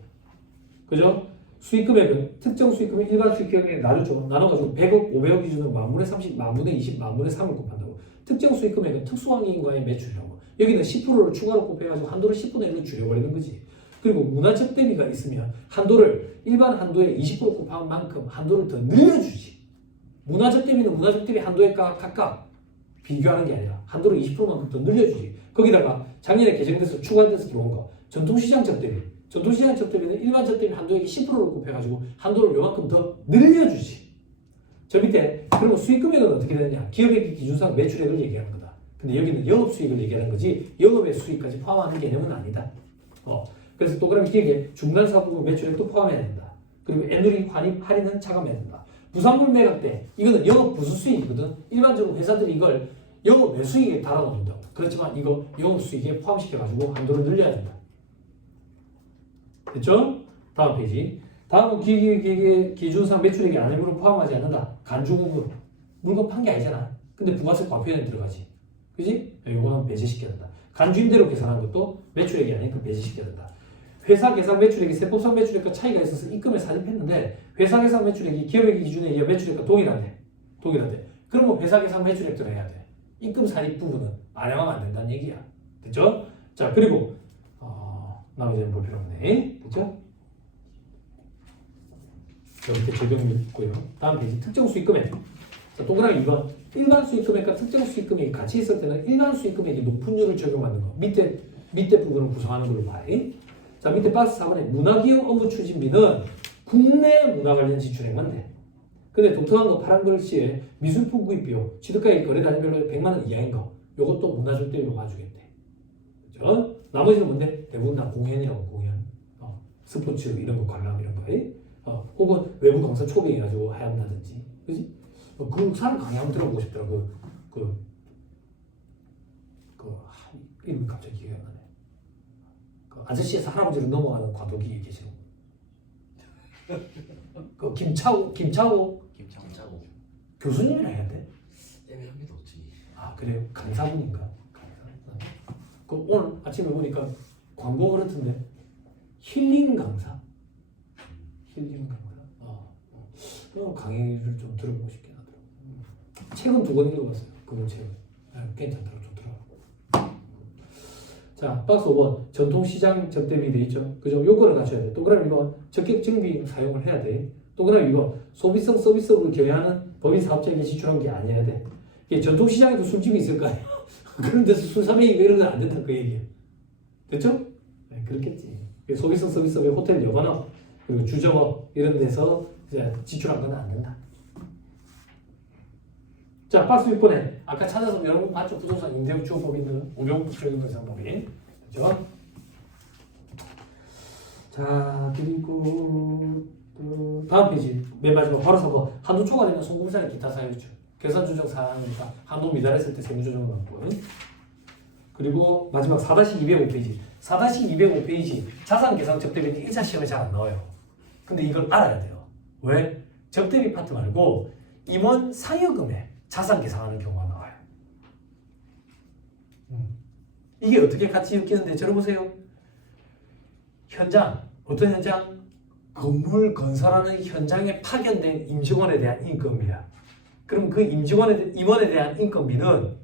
그죠? 수익금액은 특정 수익금액 일반 수익금액에 나누죠. 나눠가지고 100억, 500억 기준으로 만분의 30, 만분의 20, 만분의 3을 곱한다고. 특정 수익금액은 특수환경인과의 매출이라고. 여기는 10%를 추가로 곱해가지고 한도를 10분의 1로 줄여버리는 거지. 그리고 문화적 대비가 있으면 한도를 일반 한도에 20% 곱한 만큼 한도를 더 늘려주지. 문화적 대비는 문화적 대비 한도에 각각 비교하는 게 아니라 한도를 20%만큼 더 늘려주지. 거기다가 작년에 개정돼서 추가돼서 들어온 거 전통시장적 대비. 전통시장적 대비는 일반적 대비 한도액이 10%를 곱해가지고 한도를 요만큼 더 늘려주지. 저 밑에 그리고 수익 금액은 어떻게 되느냐? 기업의 기준상 매출액을 얘기하는 거다. 근데 여기는 영업 수익을 얘기하는 거지 영업의 수익까지 포함하는 개념은 아니다. 그래서 또 그럼 길게 중간사부분 매출액도 포함해야 된다. 그리고 애누리 환입 할인은 차감해야 된다. 부산물 매각 때 이거는 영업 부수 수익이거든. 일반적으로 회사들이 이걸 영업 매수익에 달아놓는다고. 그렇지만 이거 영업 수익에 포함시켜가지고 한도를 늘려야 된다. 됐죠? 다음 페이지. 다음은 기준상 매출액이 안일물을 포함하지 않는다. 간중업으로. 물건 판 게 아니잖아. 근데 부가세 과표현에 들어가지. 그지? 이거는 배제시켜야 된다. 간주임대로 계산한 것도 매출액이 아니니까 배제시켜야 된다. 회사 계산 매출액이 세법상 매출액과 차이가 있어서 입금에 사입했는데 회사 계산 매출액이 기업의 기준에 의해 매출액과 동일하대. 그러면 회사 계산 매출액대로 해야 돼. 입금 사입 부분은 반영하면 안 된다는 얘기야. 됐죠? 자, 그리고 나머지는 볼 필요 없네. 됐죠? 여기 적용이 있고요. 다음 페이지 특정 수익 금액. 자, 동그라미 2번. 일반 수익 금액과 특정 수익 금액이 같이 있을 때는 일반 수익 금액이 높은 율을 적용하는 거. 밑에 부분을 구성하는 걸로 봐. 자, 밑에 박스 4번에 문화기업 업무 추진비는 국내 문화 관련 지출액만 돼. 근데 독특한 거 파란 글씨에 미술품 구입 비용, 취득가액 거래 단위별로 100만 원 이하인 거. 요것도 문화적 대비로 봐주겠대. 그죠? 나머지는 뭔데? 대부분 다 공연이라고 공연. 스포츠 이런 거 관람 이런 거. 혹은 외부 강사 초빙해가지고 하얀다든지. 그지? 그 사람 강의 한번 들어보고 싶더라. 이름이 갑자기 기억이 안 나네. 그 아저씨에서 할아버지로 넘어가는 과도기 계시는 그 김차고 김창호 교수님이라 해야 돼? 애매합니다 어찌. 아 그래요? 강사분인가? 그 오늘 아침에 보니까 광고 그렇던데 힐링 강사. 강의를 좀 들어보고 싶긴 하더라고요. 책은 2권 읽어봤어요. 그분 책은. 괜찮더라고요. 좋더라고요. 자, 박스 5번. 전통시장 접대비 돼 있죠. 그죠? 요거를 갖춰야 돼. 동그라미 2번. 적격 증빙 사용을 해야 돼. 동그라미 2번. 소비성 서비스업을 경영하는 법인 사업자에게 지출한 게 아니어야 돼. 이게 전통시장에도 술집이 있을 거 아니에요. 그런 데서 술 사매이고 이런 건 안 된다 그 얘기예요. 됐죠? 네, 그렇겠지. 소비성 서비스업의 호텔 여관업 그리고 주점업 이런 데서 이제 지출한 건 안 된다. 자, 박스 6번에 아까 찾아서 여러분 봤죠? 부동산 임대업 주거법인은 우병적인 상법인. 그렇죠? 자, 그리고 다음 페이지 맨 마지막 바로 4번 한도 초과되면 송금상의 기타 사유죠. 계산 조정 사항이니까 한도 미달했을 때 세무 조정을 받고. 그리고 마지막 4-205페이지 4-205페이지 자산 계산 적대비는 1차 시험에 잘 안 나와요. 근데 이걸 알아야 돼요. 왜? 적대비 파트 말고 임원 상여금에 자산 계산하는 경우가 나와요. 이게 어떻게 같이 엮이는데 들어보세요. 현장, 어떤 현장? 건물 건설하는 현장에 파견된 임직원에 대한 인건비야. 그럼 그 임원에 대한 인건비는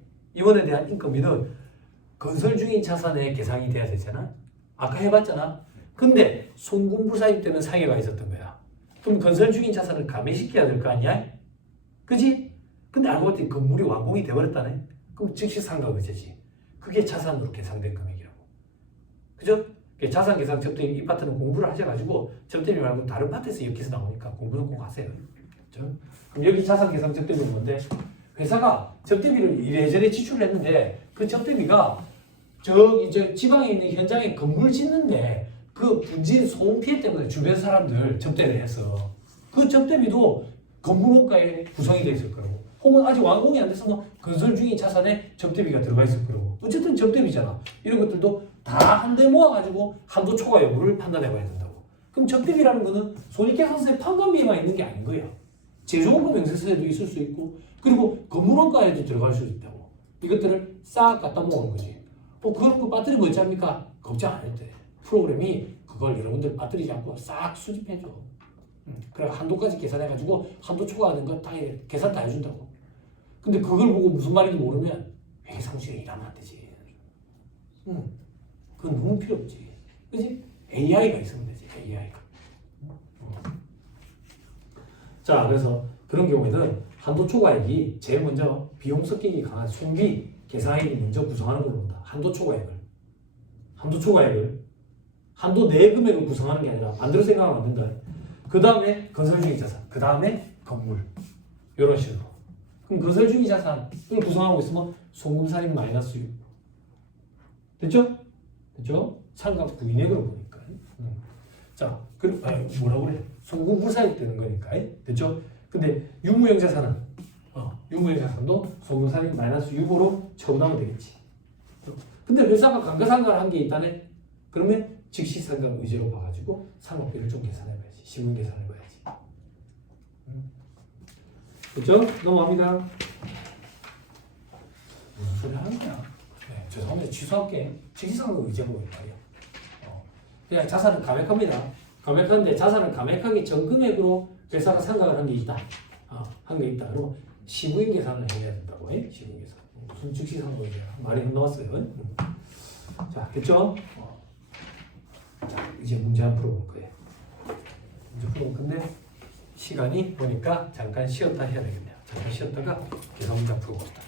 건설 중인 자산의 계산이 돼야 되잖아. 아까 해봤잖아. 근데 송금부사입 때는 상해가 있었던 거야. 그럼 건설 중인 자산을 감액시켜야 될 거 아니야? 그지? 근데 알고 봤더니 건물이 완공이 돼버렸다네. 그럼 즉시 상가의제지. 그게 자산으로 계산된 금액이라고. 그죠? 자산 계산 접대비 이 파트는 공부를 하셔가지고 접대비 말고 다른 파트에서 엮여서 나오니까 공부는 꼭 하세요. 그죠? 그럼 여기 자산 계산 접대비는 뭔데? 회사가 접대비를 이래저래 지출을 했는데 그 접대비가 저기 저 지방에 있는 현장에 건물 짓는데 그 분진 소음 피해 때문에 주변 사람들 접대를 해서 그 접대비도 건물 원가에 구성이 되어 있을 거라고. 혹은 아직 완공이 안 돼서 뭐 건설 중인 자산에 접대비가 들어가 있을 거라고. 어쨌든 접대비잖아. 이런 것들도 다 한데 모아가지고 한도 초과 여부를 판단해봐야 된다고. 그럼 접대비라는 거는 손익계산서에 판관비에만 있는 게 아닌 거야. 제조원금 명세서에도 있을 수 있고 그리고 건물 원가에도 들어갈 수 있다고. 이것들을 싹 갖다 모으는 거지. 그런 거 빠뜨리면 뭐 어찌합니까? 걱정 안 해도 돼. 프로그램이 그걸 여러분들 빠뜨리지 않고 싹 수집해줘. 그래 한도까지 계산해가지고 한도 초과하는 거 다 계산 다 해준다고. 근데 그걸 보고 무슨 말인지 모르면 회계상식에 일하면 안 되지. 그건 너무 필요 없지. 그지? AI가 있으면 되지. AI가. 자, 그래서 그런 경우에는 한도 초과액이 제일 먼저 비용 섞이기 강한 손비 계산액이 먼저 구성하는 걸로 본다. 한도 초과액을. 한도 내 금액을 구성하는 게 아니라 반대로 생각하면 안 된다. 그 다음에 건설 중위 자산. 그 다음에 건물. 이런 식으로. 그럼 건설 중위 자산을 구성하고 있으면 송금살인 마이너스 6. 됐죠? 삼각 부인액으로 보니까. 자, 뭐라고 그래? 송금 불사익 되는 거니까. 됐죠? 근데 유무형 자산은 유무형 자산도 송금살인 마이너스 6으로 처분하면 되겠지. 근데 회사가 감가상각을 한 게 있다네? 그러면 즉시 상각 의제로 봐가지고 상각비를 좀 계산해봐야지. 신분 계산해봐야지. 됐죠? 넘어갑니다. 무슨 소리 하는 거야? 네, 죄송합니다. 취소할게. 즉시상각 의제로 말이야. 그냥 자산은 감액합니다. 감액하는데 자산을 감액하기 전 금액으로 회사가 상각을 한 게 있다. 한 게 있다. 그러면 시부인 계산을 해야 된다고 해. 시부인 계산. 무슨 즉시상각 의제야. 말이 안 나왔어요. 자, 됐죠? 자, 이제 문제 한 풀어볼 거예요. 문제 풀어볼 건데 시간이 보니까 잠깐 쉬었다 해야 되겠네요. 잠깐 쉬었다가 계산 문제 풀어봅시다.